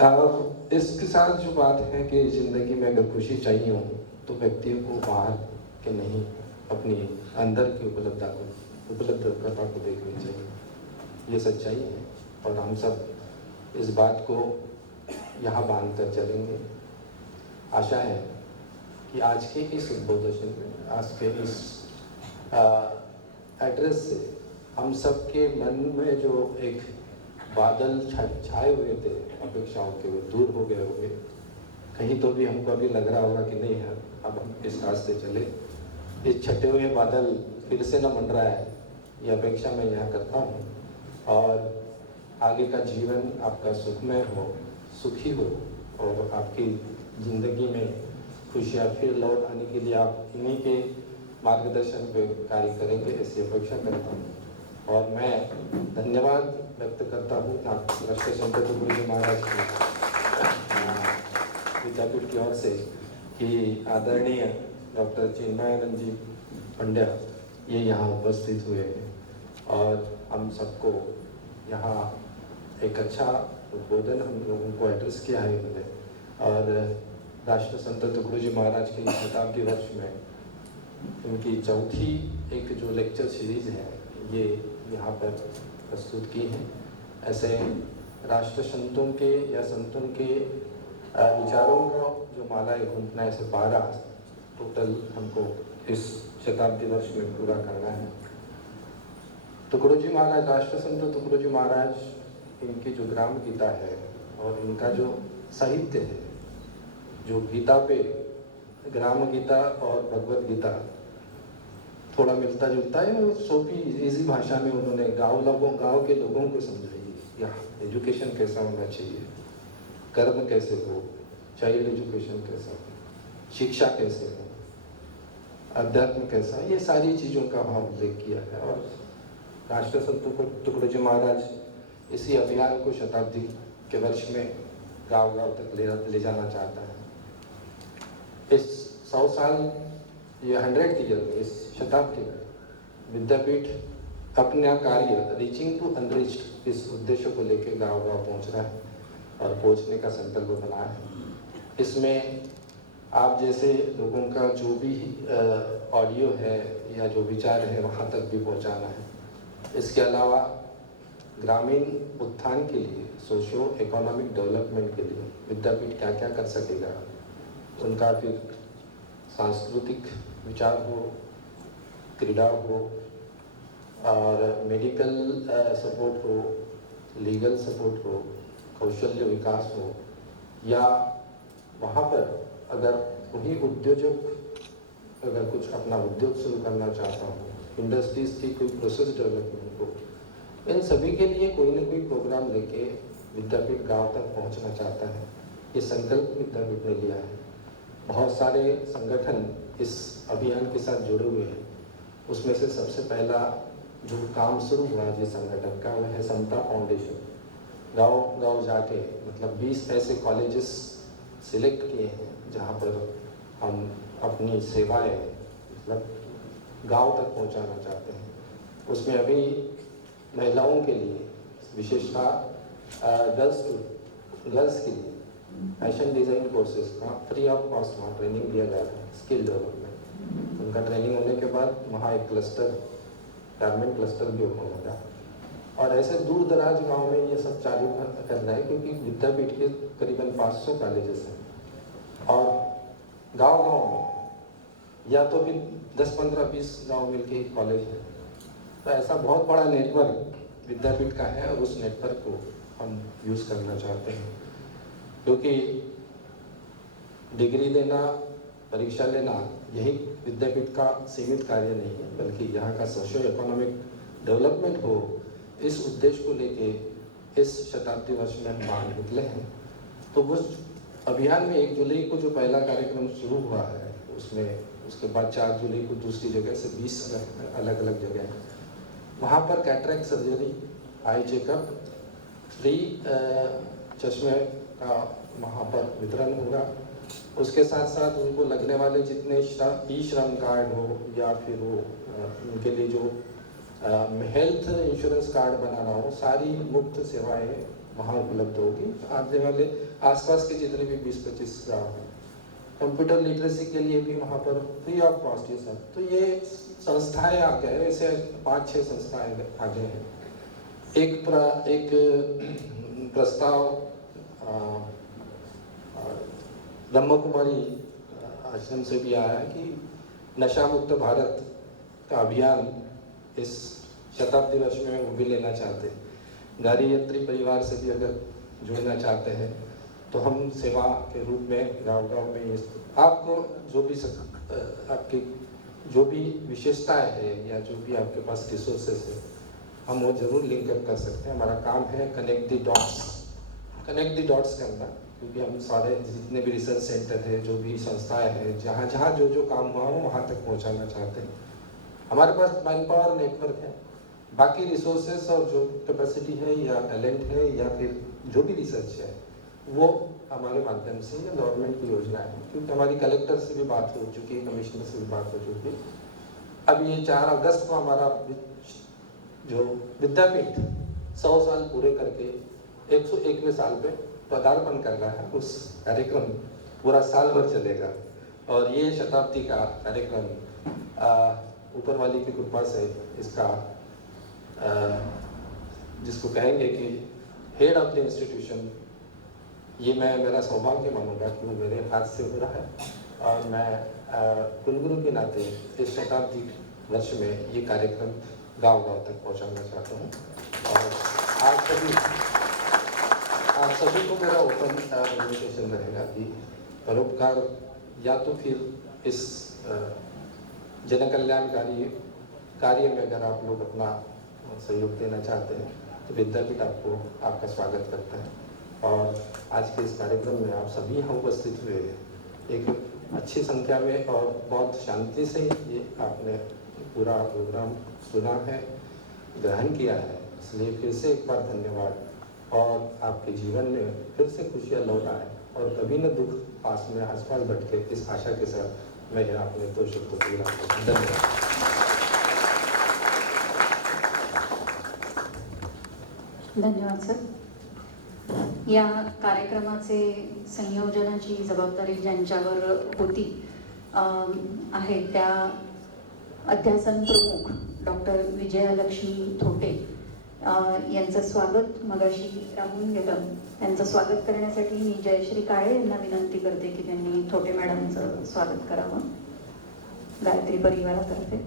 अब इसके साथ जो बात है कि जिंदगी में अगर खुशी चाहिए हो तो व्यक्तियों को बाहर के नहीं, अपनी अंदर की उपलब्धता को देखनी चाहिए। ये सच्चाई है और हम सब इस बात को यहाँ बांध कर चलेंगे। आशा है कि आज के इस उद्बोधन में, आज के इस एड्रेस से हम सब के मन में जो एक बादल छाए हुए थे अपेक्षाओं के, वो दूर हो गए होंगे। कहीं तो भी हमको अभी लग रहा होगा कि नहीं है, अब हम इस रास्ते चले। इस छटे हुए बादल फिर से न मंडरा है, ये अपेक्षा मैं यहाँ करता हूँ। और आगे का जीवन आपका सुखमय हो, सुखी हो, और आपकी ज़िंदगी में खुशियाँ फिर लौट आने के लिए आप इन्हीं के मार्गदर्शन पे कार्य करेंगे, ऐसी अपेक्षा करता हूँ। और मैं धन्यवाद व्यक्त करता हूँ राष्ट्रसंत तुकडोजी महाराज विद्यापीठ की ओर से कि आदरणीय डॉक्टर चिन्मयानंद जी पंड्या ये यहाँ उपस्थित हुए हैं और हम सबको यहाँ एक अच्छा उद्बोधन हम लोगों को एड्रेस किया है उन्होंने। और राष्ट्रसंत तुकडोजी महाराज के शताब्दी वर्ष में उनकी चौथी एक जो लेक्चर सीरीज है ये यहाँ पर प्रस्तुत की है। ऐसे राष्ट्र संतों के या संतों के विचारों का जो मालाएं घूमना, ऐसे 12 टोटल हमको इस शताब्दी वर्ष में पूरा करना है। तुकडोजी महाराज, राष्ट्रसंत तुकडोजी महाराज, इनकी जो ग्राम गीता है और इनका जो साहित्य है, जो गीता पे ग्राम गीता और भगवत गीता थोड़ा मिलता जुलता है, और सोपी इजी भाषा में उन्होंने गांव के लोगों को समझाई या एजुकेशन कैसा होना चाहिए, कर्म कैसे हो, चाइल्ड एजुकेशन कैसा हो, शिक्षा कैसे हो, अध्यात्म कैसा, ये सारी चीज़ों का वहाँ उल्लेख किया है। और राष्ट्रसंत तुकडोजी महाराज इसी अभियान को शताब्दी के वर्ष में गांव-गांव तक ले जाना चाहता है। इस 100 साल, ये 100 ईयर में, इस शताब्दी में विद्यापीठ अपना कार्य रीचिंग टू अनरीच्ड इस उद्देश्य को लेकर गांव-गांव पहुंच रहा है और पहुंचने का संकल्प बना है। इसमें आप जैसे लोगों का जो भी ऑडियो है या जो विचार है वहाँ तक भी पहुँचाना है। इसके अलावा ग्रामीण उत्थान के लिए, सोशियो इकोनॉमिक डेवलपमेंट के लिए विद्यापीठ क्या क्या कर सकेगा, उनका फिर सांस्कृतिक विचार हो, क्रीड़ा हो और मेडिकल सपोर्ट हो, लीगल सपोर्ट हो, कौशल्य विकास हो, या वहाँ पर अगर वही उद्योजक अगर कुछ अपना उद्योग शुरू करना चाहता हो, इंडस्ट्रीज की कोई प्रोसेस डेवलपमेंट हो, इन सभी के लिए कोई ना कोई प्रोग्राम लेके विद्यापीठ गांव तक पहुंचना चाहता है। ये संकल्प विद्यापीठ ने लिया है। बहुत सारे संगठन इस अभियान के साथ जुड़े हुए हैं। उसमें से सबसे पहला जो काम शुरू हुआ है जिस संगठन का, वह है समता फाउंडेशन। गांव गांव जाके मतलब 20 ऐसे कॉलेजेस सिलेक्ट किए हैं जहां पर हम अपनी सेवाएं मतलब गांव तक पहुंचाना चाहते हैं। उसमें अभी महिलाओं के लिए विशेषतः गर्ल्स के लिए फैशन डिज़ाइन कोर्सेज का फ्री ऑफ कॉस्ट वहाँ ट्रेनिंग दिया जा रहा है, स्किल डेवलपमेंट। उनका ट्रेनिंग होने के बाद वहाँ एक क्लस्टर, गारमेंट क्लस्टर भी ओपन होगा। और ऐसे दूर दराज गांव में ये सब चालू करना है, क्योंकि विद्यापीठ के करीबन 500 कॉलेजेस हैं और गांव-गांव में या तो फिर 10, 15, 20 गांव मिलके एक कॉलेज है। तो ऐसा बहुत बड़ा नेटवर्क विद्यापीठ का है और उस नेटवर्क को हम यूज़ करना चाहते हैं, क्योंकि डिग्री देना, परीक्षा लेना यही विद्यापीठ का सीमित कार्य नहीं है, बल्कि यहाँ का सोशो इकोनॉमिक डेवलपमेंट हो, इस उद्देश्य को लेके इस शताब्दी वर्ष में हम बाहर निकले हैं। तो उस अभियान में 1 जुलाई को जो पहला कार्यक्रम शुरू हुआ है, उसमें उसके बाद 4 जुलाई को दूसरी जगह से 20 अलग अलग जगह हैं। वहाँ पर cataract surgery, eye checkup, free चश्मे का वहाँ पर वितरण होगा। उसके साथ साथ उनको लगने वाले जितने ई श्रम कार्ड हो या फिर वो उनके लिए जो हेल्थ इंश्योरेंस कार्ड बनाना हो, सारी मुफ्त सेवाएं वहाँ उपलब्ध होगी। आने वाले आसपास के जितने भी 20-25 गाँव हैं, कंप्यूटर लिटरेसी के लिए भी वहाँ पर फ्री ऑफ कॉस्ट ये सब। तो ये संस्थाएं आ गए, ऐसे 5-6 संस्थाएं आगे हैं। एक प्रस्ताव ब्रह्म कुमारी आश्रम से भी आया है कि नशा मुक्त भारत का अभियान इस शताब्दी वर्ष में वो भी लेना चाहते हैं। गाड़ी यात्री परिवार से भी अगर जुड़ना चाहते हैं तो हम सेवा के रूप में गांव-गांव में आपको जो भी आपकी जो भी विशेषताएं हैं या जो भी आपके पास रिसोर्सेस है, हम वो जरूर लिंक अप कर सकते हैं। हमारा काम है कनेक्ट द डॉट्स करना, क्योंकि हम सारे जितने भी रिसर्च सेंटर है, जो भी संस्थाएं हैं, जहाँ जहाँ जो जो काम हुआ हो वहाँ तक पहुँचाना चाहते हैं। हमारे पास मैन पावर नेटवर्क है, बाकी रिसोर्सेस और जो कैपेसिटी है या टैलेंट है या फिर जो भी रिसर्च है, वो हमारे माध्यम से या गवर्नमेंट की योजना है। क्योंकि हमारी कलेक्टर से भी बात हो चुकी है, कमिश्नर से भी बात हो चुकी है। अब ये 4 अगस्त को हमारा जो विद्यापीठ 100 साल पूरे करके 101वें साल पे पदार्पण कर रहा है, उस कार्यक्रम पूरा साल भर चलेगा। और ये शताब्दी का कार्यक्रम ऊपर वाली की कृपा से इसका जिसको कहेंगे कि हेड ऑफ द इंस्टीट्यूशन, ये मैं मेरा सौभाग्य मानूंगा कि वो मेरे हाथ से हो रहा है। और मैं कुलगुरु के नाते इस शताब्दी वर्ष में ये कार्यक्रम गांव-गांव तक पहुंचाना चाहता हूँ। और आप सभी को मेरा ओपन इन्विटेशन रहेगा कि परोपकार या तो फिर इस जन कल्याणकारी कार्य में अगर आप लोग अपना सहयोग देना चाहते हैं तो विद्यापीठ आपका स्वागत करता है। और आज के इस कार्यक्रम में आप सभी यहाँ उपस्थित हुए हैं एक अच्छी संख्या में और बहुत शांति से ये आपने पूरा प्रोग्राम सुना है, ग्रहण किया है, इसलिए फिर से एक बार धन्यवाद। और आपके जीवन में फिर से खुशियाँ लौट आए और कभी न दुख पास में आसपास भटके, इस आशा के साथ मैं यहाँ अपने 2 शब्दों को विराम करता हूं। धन्यवाद। धन्यवाद सर। या कार्यक्रमाचे संयोजनाची जबाबदारी ज्यांच्यावर होती आहे त्या अध्यासन प्रमुख डॉक्टर विजयालक्ष्मी थोटे यांचं स्वागत मगाशी राहून गेलं। त्यांचं स्वागत करण्यासाठी मी जयश्री काळे यांना विनंती करते की त्यांनी थोटे मॅडमचं स्वागत करावं। गायत्री परिवारातर्फे.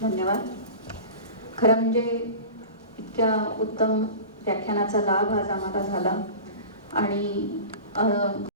धन्यवाद. खरं म्हणजे इतक्या उत्तम व्याख्यानाचा लाभ आज आम्हाला झाला आणि